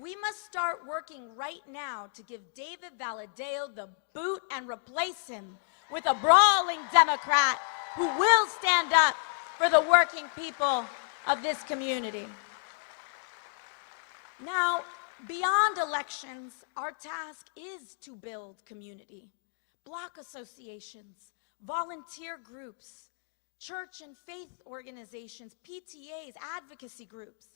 We must start working right now to give David Valadao the boot and replace him with a brawling Democrat who will stand up for the working people of this community. Now, beyond elections, our task is to build community. Block associations, volunteer groups, church and faith organizations, PTAs, advocacy groups,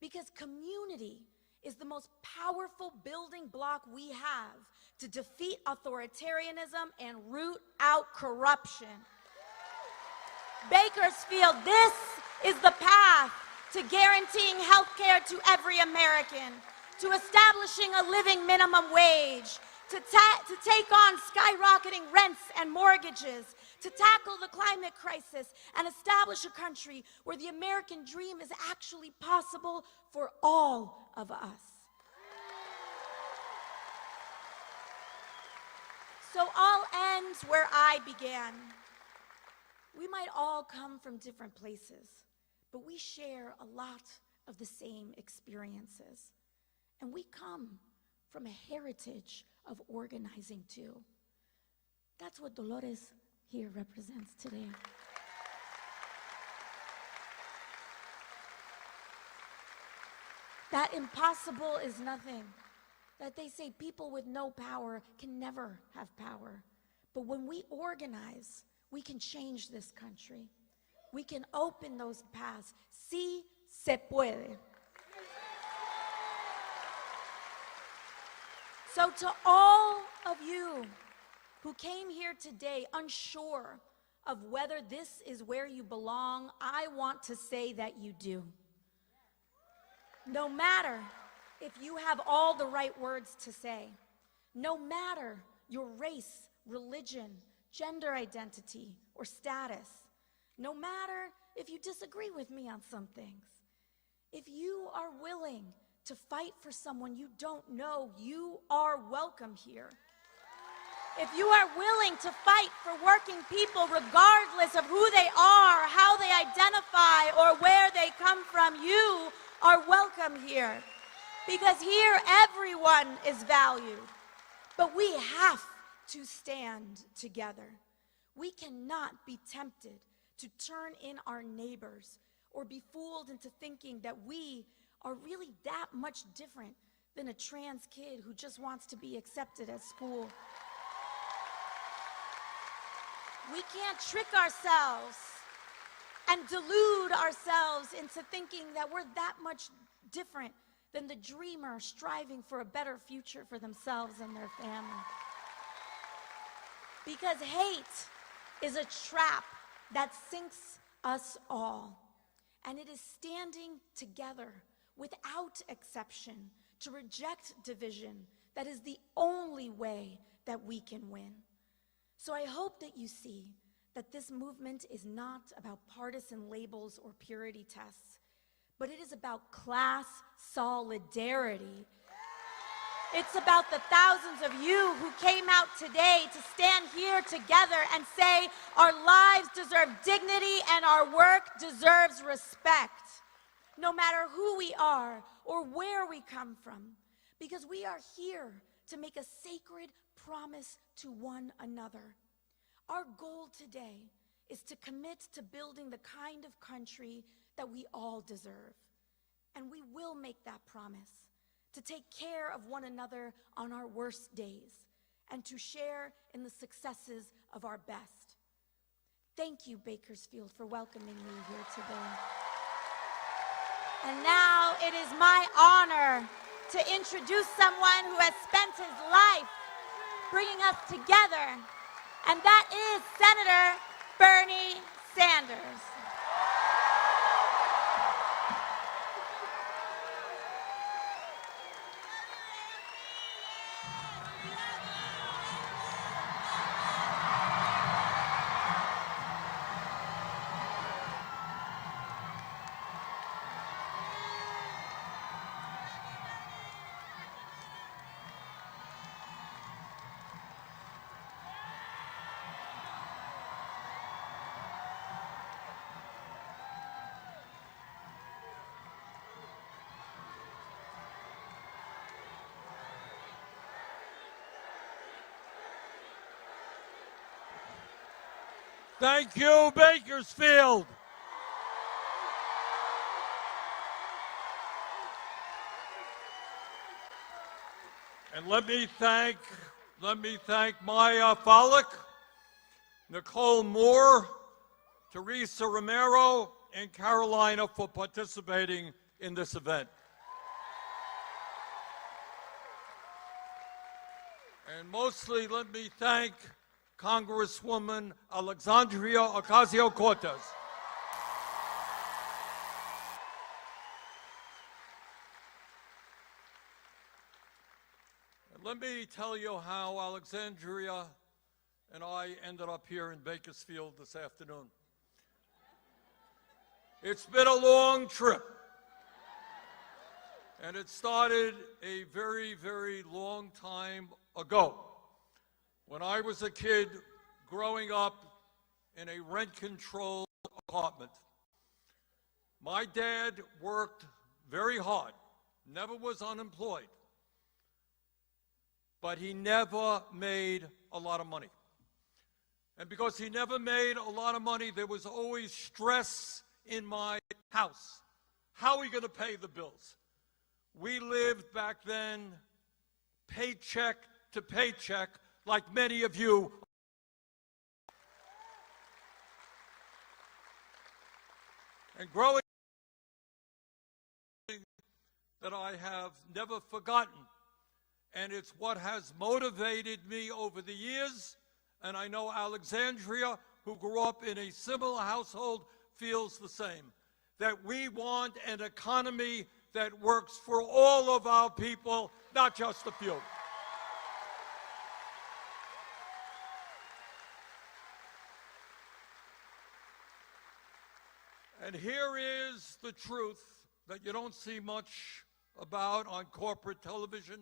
because community is the most powerful building block we have to defeat authoritarianism and root out corruption. Bakersfield, this is the path to guaranteeing health care to every American, to establishing a living minimum wage, to take on skyrocketing rents and mortgages, to tackle the climate crisis and establish a country where the American dream is actually possible for all of us. So I'll end where I began. We might all come from different places, but we share a lot of the same experiences. And we come from a heritage of organizing too. That's what Dolores here represents today. That impossible is nothing. That they say people with no power can never have power. But when we organize, we can change this country. We can open those paths. Sí se puede. So to all of you who came here today unsure of whether this is where you belong, I want to say that you do. No matter if you have all the right words to say, no matter your race, religion, gender identity, or status, no matter if you disagree with me on some things, If you are willing to fight for someone you don't know, you are welcome here. If you are willing to fight for working people regardless of who they are, how they identify, or where they come from, you are welcome here. Because here everyone is valued. But we have to stand together. We cannot be tempted to turn in our neighbors or be fooled into thinking that we are really that much different than a trans kid who just wants to be accepted at school. We can't trick ourselves and delude ourselves into thinking that we're that much different than the dreamer striving for a better future for themselves and their family. Because hate is a trap that sinks us all. And it is standing together without exception to reject division that is the only way that we can win. So I hope that you see that this movement is not about partisan labels or purity tests, but it is about class solidarity. It's about the thousands of you who came out today to stand here together and say our lives deserve dignity and our work deserves respect, no matter who we are or where we come from, because we are here to make a sacred promise to one another. Our goal today is to commit to building the kind of country that we all deserve, and we will make that promise. To take care of one another on our worst days, and to share in the successes of our best. Thank you, Bakersfield, for welcoming me here today. And now it is my honor to introduce someone who has spent his life bringing us together, and that is Senator Bernie Sanders. Thank you, Bakersfield. And let me thank Maya Falik, Nicole Moore, Teresa Romero, and Carolina for participating in this event. And mostly let me thank Congresswoman Alexandria Ocasio-Cortez. Let me tell you how Alexandria and I ended up here in Bakersfield this afternoon. It's been a long trip, and it started a very, very long time ago, when I was a kid growing up in a rent-controlled apartment. My dad worked very hard, never was unemployed, but he never made a lot of money. And because he never made a lot of money, there was always stress in my house. How are we going to pay the bills? We lived back then paycheck to paycheck, like many of you. And growing that I have never forgotten. And it's what has motivated me over the years. And I know Alexandria, who grew up in a similar household, feels the same. That we want an economy that works for all of our people, not just a few. And here is the truth that you don't see much about on corporate television,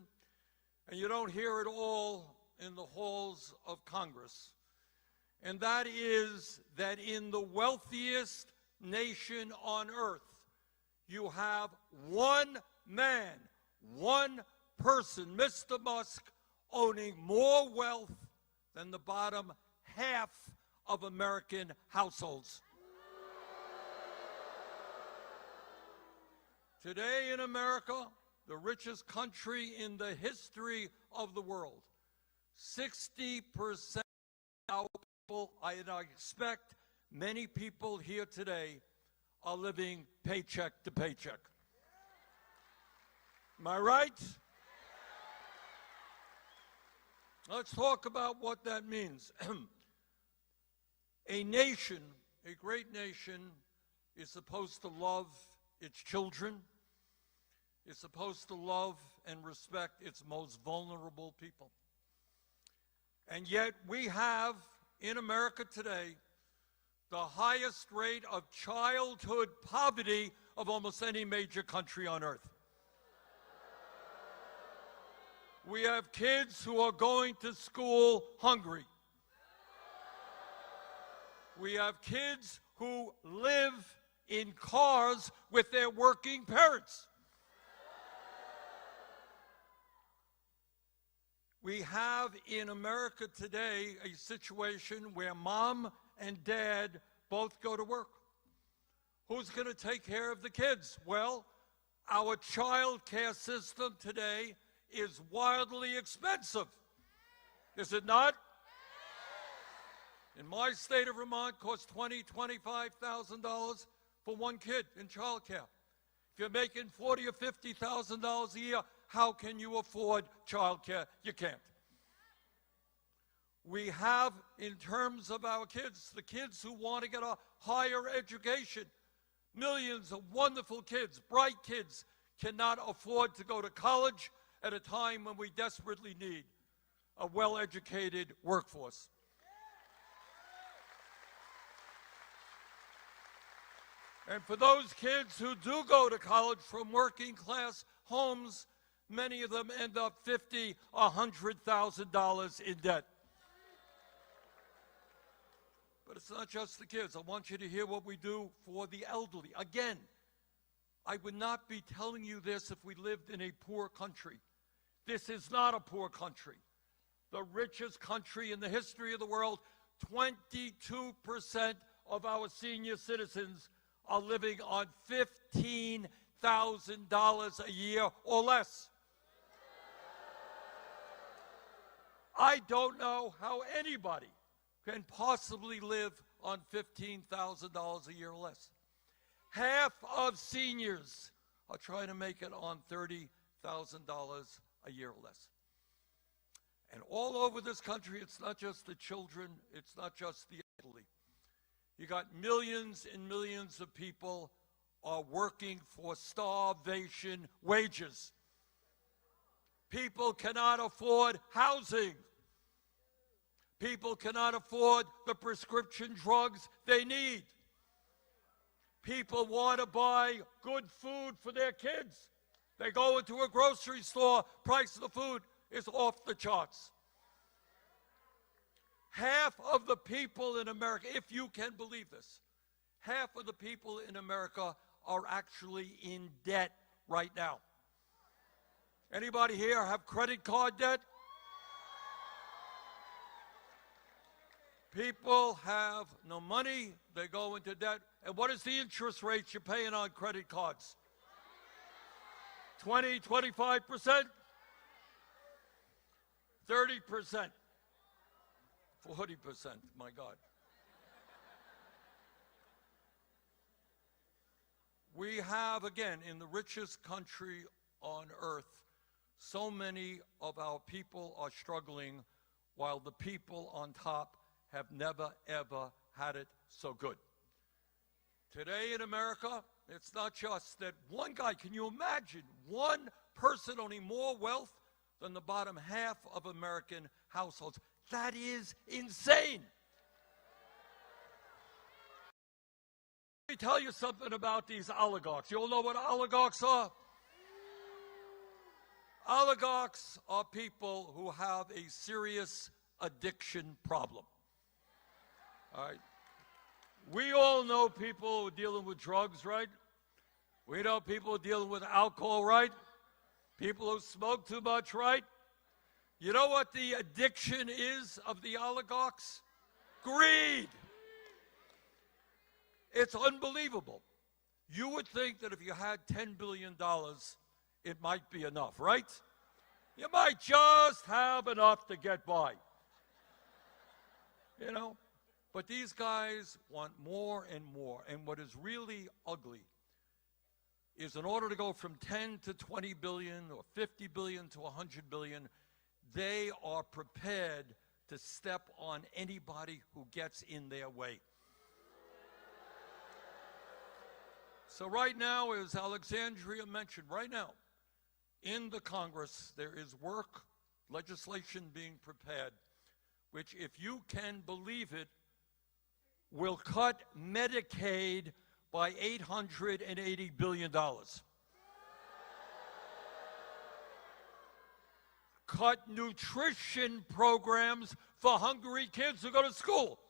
and you don't hear it all in the halls of Congress. And that is that in the wealthiest nation on earth, you have one man, one person, Mr. Musk, owning more wealth than the bottom half of American households. Today in America, the richest country in the history of the world, 60% of our people, I expect many people here today, are living paycheck to paycheck. Am I right? Let's talk about what that means. A nation, a great nation, is supposed to love its children, is supposed to love and respect its most vulnerable people. And yet we have, in America today, the highest rate of childhood poverty of almost any major country on earth. We have kids who are going to school hungry. We have kids who live in cars with their working parents. We have in America today a situation where mom and dad both go to work. Who's going to take care of the kids? Well, our child care system today is wildly expensive. Is it not? In my state of Vermont, it costs $20,000, $25,000 for one kid in child care. If you're making $40,000 or $50,000 a year, how can you afford child care? You can't. We have, in terms of our kids, the kids who want to get a higher education, millions of wonderful kids, bright kids, cannot afford to go to college at a time when we desperately need a well-educated workforce. And for those kids who do go to college from working class homes, many of them end up $50,000 or $100,000 in debt. But it's not just the kids. I want you to hear what we do for the elderly. Again, I would not be telling you this if we lived in a poor country. This is not a poor country. The richest country in the history of the world, 22% of our senior citizens are living on $15,000 a year or less. I don't know how anybody can possibly live on $15,000 a year or less. Half of seniors are trying to make it on $30,000 a year or less. And all over this country, it's not just the children, it's not just the elderly. You got millions and millions of people are working for starvation wages. People cannot afford housing. People cannot afford the prescription drugs they need. People want to buy good food for their kids. They go into a grocery store, price of the food is off the charts. Half of the people in America, if you can believe this, half of the people in America are actually in debt right now. Anybody here have credit card debt? People have no money, they go into debt. And what is the interest rate you're paying on credit cards? 20, 25%? 30%? 40%, my God. We have, again, in the richest country on earth, so many of our people are struggling while the people on top have never, ever had it so good. Today in America, it's not just that one guy, can you imagine, one person owning more wealth than the bottom half of American households? That is insane. me tell you something about these oligarchs. You all know what oligarchs are? Oligarchs are people who have a serious addiction problem. All right. We all know people who are dealing with drugs, right? We know people who are dealing with alcohol, right? People who smoke too much, right? You know what the addiction is of the oligarchs? Greed. It's unbelievable. You would think that if you had $10 billion, it might be enough, right? You might just have enough to get by. You know? But these guys want more and more. And what is really ugly is in order to go from 10 to 20 billion or 50 billion to 100 billion, they are prepared to step on anybody who gets in their way. So right now, as Alexandria mentioned, right now, in the Congress, there is work, legislation being prepared, which, if you can believe it, will cut Medicaid by $880 billion. Cut nutrition programs for hungry kids who go to school.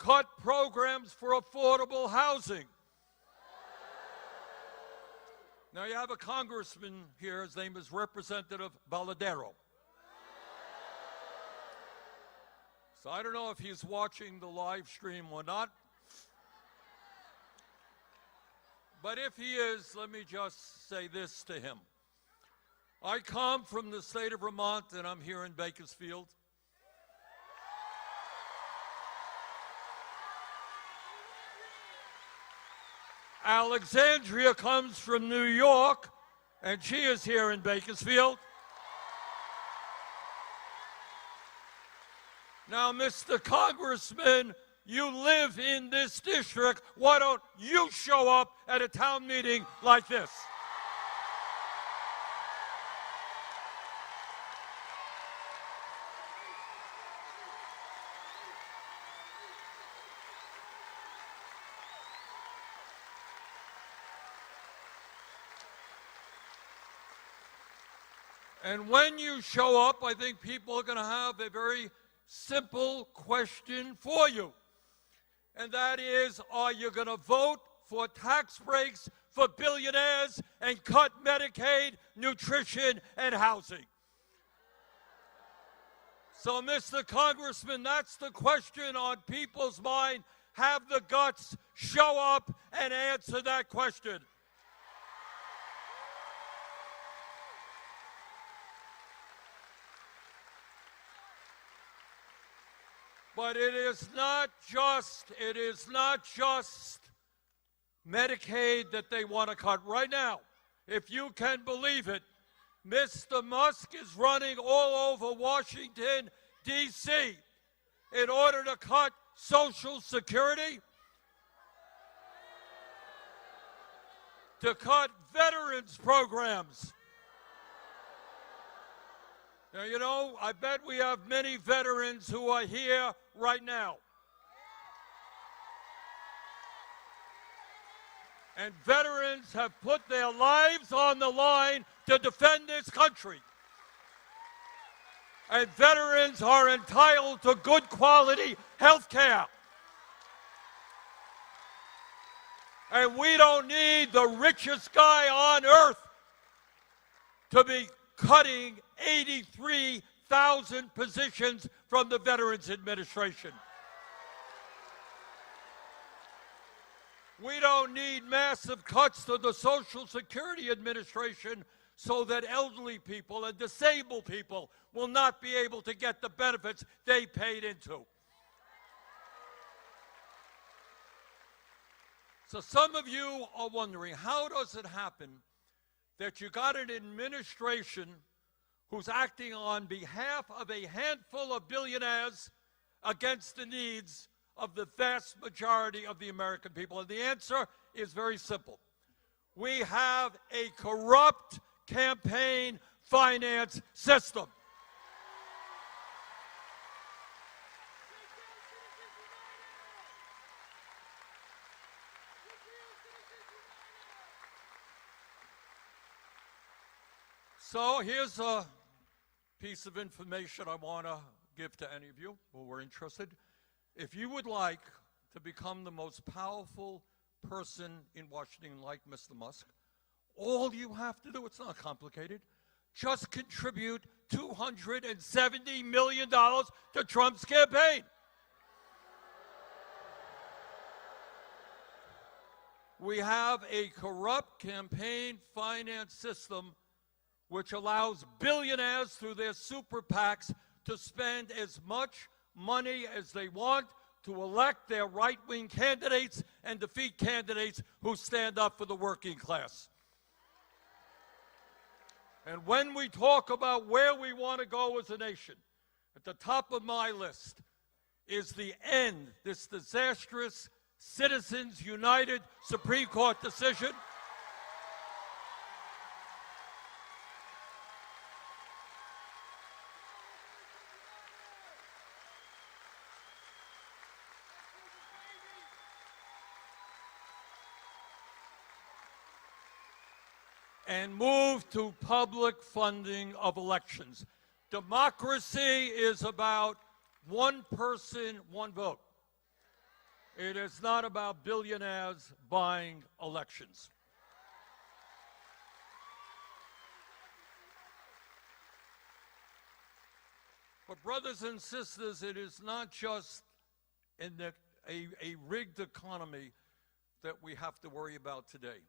Cut programs for affordable housing. Now you have a congressman here, his name is Representative Baladero. So I don't know if he's watching the live stream or not. But if he is, let me just say this to him. I come from the state of Vermont, and I'm here in Bakersfield. Alexandria comes from New York, and she is here in Bakersfield. Now, Mr. Congressman, you live in this district. Why don't you show up at a town meeting like this? And when you show up, I think people are going to have a very simple question for you. And that is, are you going to vote for tax breaks for billionaires and cut Medicaid, nutrition, and housing? So, Mr. Congressman, that's the question on people's mind. Have the guts, show up, and answer that question. But it is not just Medicaid that they want to cut right now. If you can believe it, Mr. Musk is running all over Washington, D.C. in order to cut Social Security, to cut veterans programs. Now, you know, I bet we have many veterans who are here right now. And veterans have put their lives on the line to defend this country. And veterans are entitled to good quality health care. And we don't need the richest guy on earth to be cutting 83,000 positions from the Veterans Administration. We don't need massive cuts to the Social Security Administration so that elderly people and disabled people will not be able to get the benefits they paid into. So some of you are wondering, how does it happen that you got an administration who's acting on behalf of a handful of billionaires against the needs of the vast majority of the American people? And the answer is very simple. We have a corrupt campaign finance system. So here's a piece of information I want to give to any of you who are interested. If you would like to become the most powerful person in Washington like Mr. Musk, all you have to do, it's not complicated, just contribute $270 million to Trump's campaign. We have a corrupt campaign finance system which allows billionaires through their super PACs to spend as much money as they want to elect their right-wing candidates and defeat candidates who stand up for the working class. And when we talk about where we want to go as a nation, at the top of my list is the end, this disastrous Citizens United Supreme Court decision. And move to public funding of elections. Democracy is about one person, one vote. It is not about billionaires buying elections. But brothers and sisters, it is not just in a rigged economy that we have to worry about today.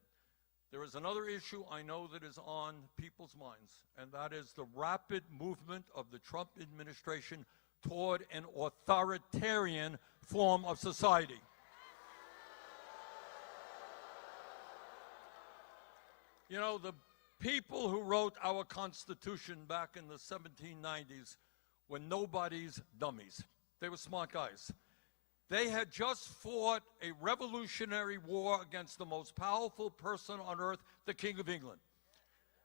There is another issue I know that is on people's minds, and that is the rapid movement of the Trump administration toward an authoritarian form of society. You know, the people who wrote our Constitution back in the 1790s were nobody's dummies. They were smart guys. They had just fought a revolutionary war against the most powerful person on earth, the King of England.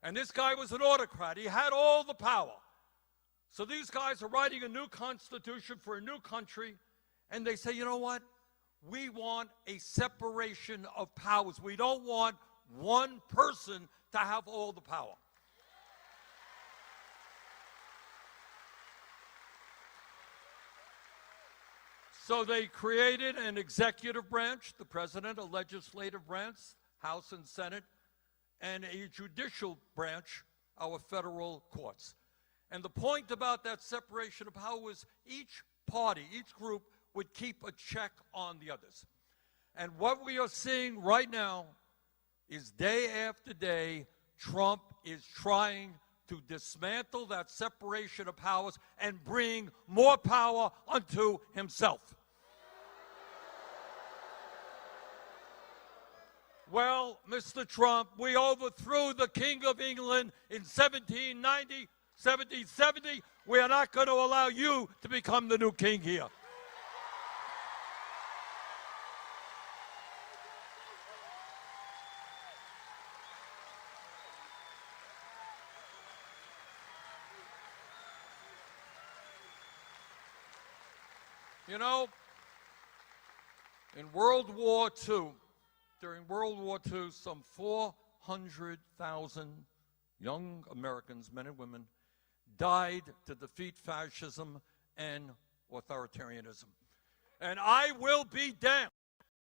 And this guy was an autocrat. He had all the power. So these guys are writing a new constitution for a new country, and they say, you know what? We want a separation of powers. We don't want one person to have all the power. So they created an executive branch, the president, a legislative branch, House and Senate, and a judicial branch, our federal courts. And the point about that separation of power was each party, each group would keep a check on the others. And what we are seeing right now is day after day, Trump is trying to dismantle that separation of powers and bring more power unto himself. Well, Mr. Trump, we overthrew the King of England in 1770. We are not going to allow you to become the new king here. You know, in World War II, during World War II, some 400,000 young Americans, men and women, died to defeat fascism and authoritarianism. And I will be damned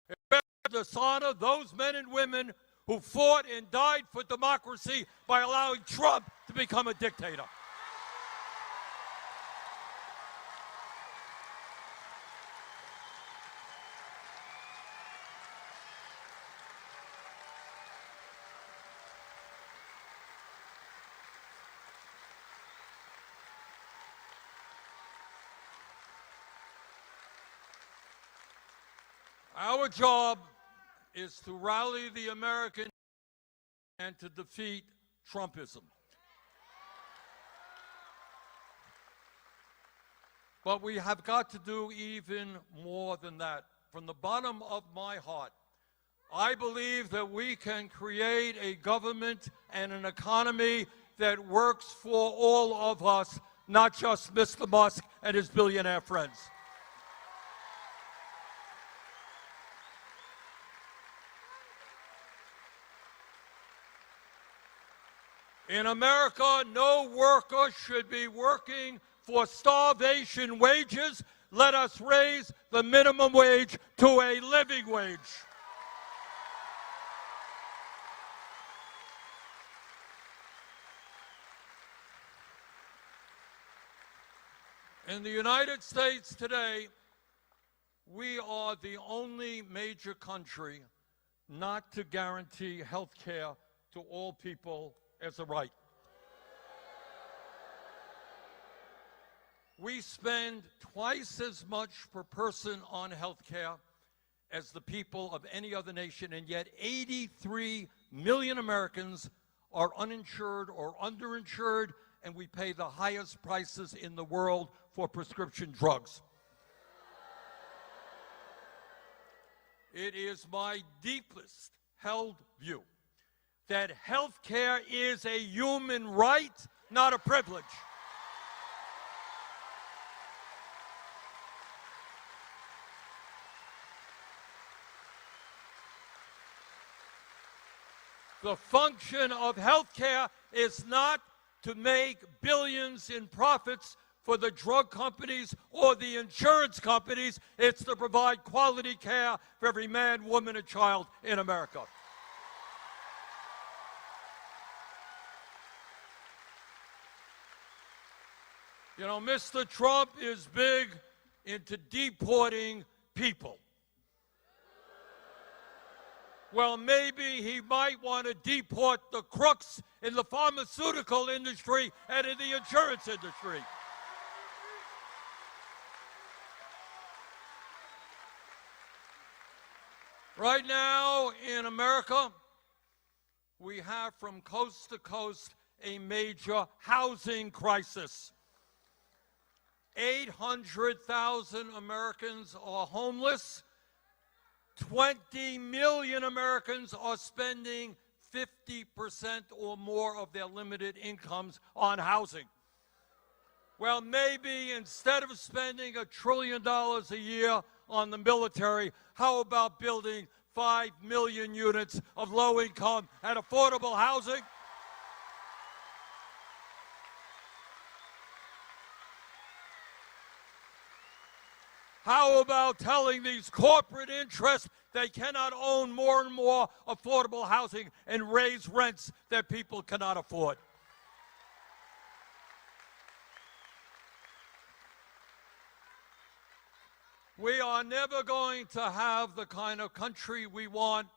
if I dishonor those men and women who fought and died for democracy by allowing Trump to become a dictator. Our job is to rally the American and to defeat Trumpism. But we have got to do even more than that. From the bottom of my heart, I believe that we can create a government and an economy that works for all of us, not just Mr. Musk and his billionaire friends. In America, no worker should be working for starvation wages. Let us raise the minimum wage to a living wage. In the United States today, we are the only major country not to guarantee health care to all people as a right. We spend twice as much per person on health care as the people of any other nation, and yet 83 million Americans are uninsured or underinsured, and we pay the highest prices in the world for prescription drugs. It is my deepest held view that health care is a human right, not a privilege. The function of health care is not to make billions in profits for the drug companies or the insurance companies. It's to provide quality care for every man, woman, and child in America. You know, Mr. Trump is big into deporting people. Well, maybe he might want to deport the crooks in the pharmaceutical industry and in the insurance industry. Right now in America, we have from coast to coast a major housing crisis. 800,000 Americans are homeless. 20 million Americans are spending 50% or more of their limited incomes on housing. Well, maybe instead of spending $1 trillion a year on the military, how about building 5 million units of low-income and affordable housing? How about telling these corporate interests they cannot own more and more affordable housing and raise rents that people cannot afford? We are never going to have the kind of country we want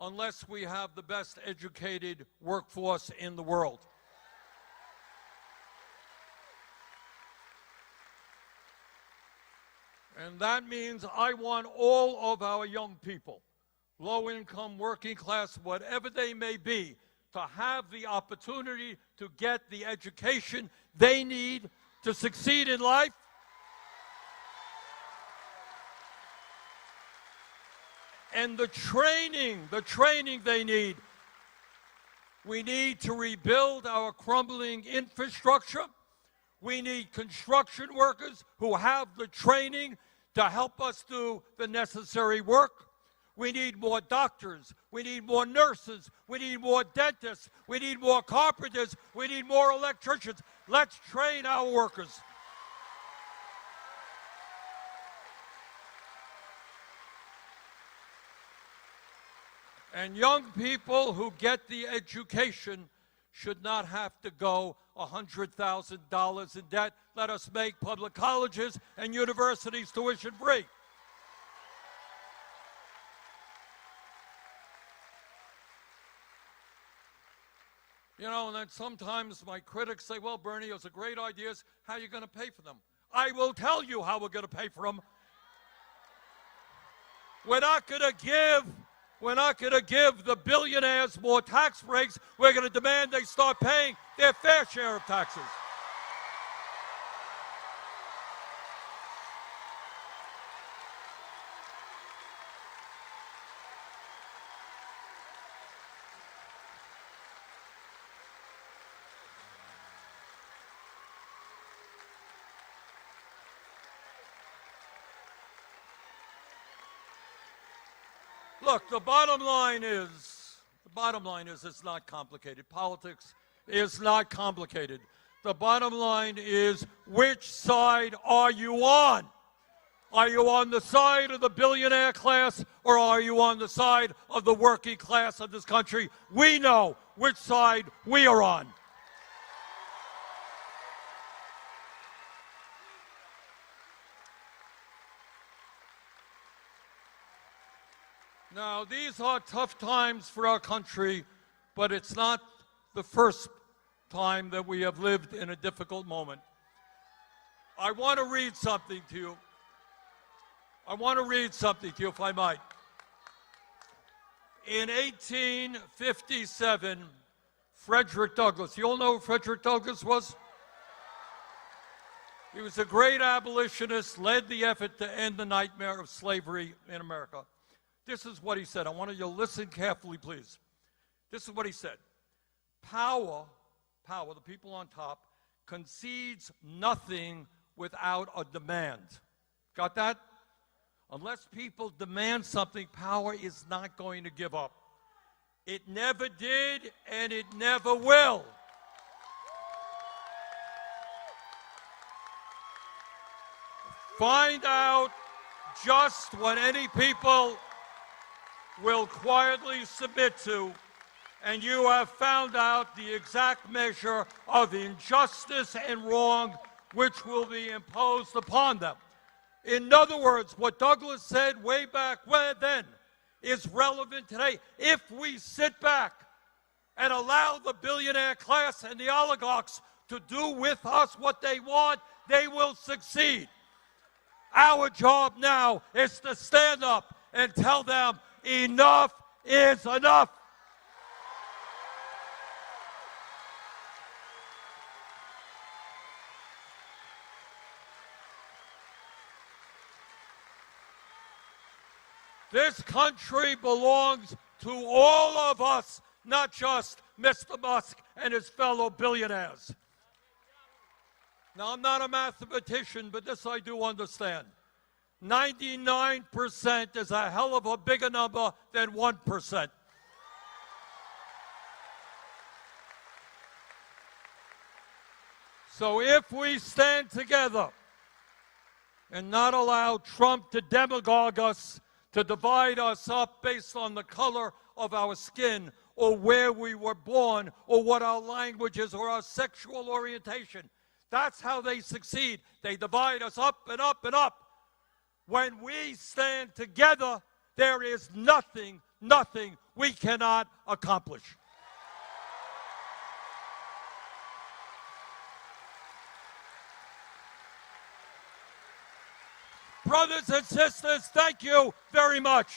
unless we have the best educated workforce in the world. And that means I want all of our young people, low income, working class, whatever they may be, to have the opportunity to get the education they need to succeed in life. And the training they need. We need to rebuild our crumbling infrastructure. We need construction workers who have the training to help us do the necessary work. We need more doctors. We need more nurses. We need more dentists. We need more carpenters. We need more electricians. Let's train our workers. And young people who get the education should not have to go $100,000 in debt. Let us make public colleges and universities tuition free. You know, and then sometimes my critics say, well, Bernie, those are great ideas. How are you going to pay for them? I will tell you how we're going to pay for them. We're not going to give the billionaires more tax breaks. We're going to demand they start paying their fair share of taxes. Look, the bottom line is it's not complicated. Politics is not complicated. The bottom line is, which side are you on? Are you on the side of the billionaire class, or are you on the side of the working class of this country? We know which side we are on. Now, these are tough times for our country, but it's not the first time that we have lived in a difficult moment. I want to read something to you. I want to read something to you, if I might. In 1857, Frederick Douglass, you all know who Frederick Douglass was? He was a great abolitionist, led the effort to end the nightmare of slavery in America. This is what he said. I want you to listen carefully, please. This is what he said. Power, the people on top, concedes nothing without a demand. Got that? Unless people demand something, power is not going to give up. It never did, and it never will. Find out just what any people will quietly submit to, and you have found out the exact measure of injustice and wrong which will be imposed upon them. In other words, what Douglass said way back then is relevant today. If we sit back and allow the billionaire class and the oligarchs to do with us what they want, they will succeed. Our job now is to stand up and tell them enough is enough. This country belongs to all of us, not just Mr. Musk and his fellow billionaires. Now, I'm not a mathematician, but this I do understand. 99% is a hell of a bigger number than 1%. So if we stand together and not allow Trump to demagogue us, to divide us up based on the color of our skin or where we were born or what our language is or our sexual orientation. That's how they succeed. They divide us up and up and up. When we stand together, there is nothing we cannot accomplish. Brothers and sisters, thank you very much.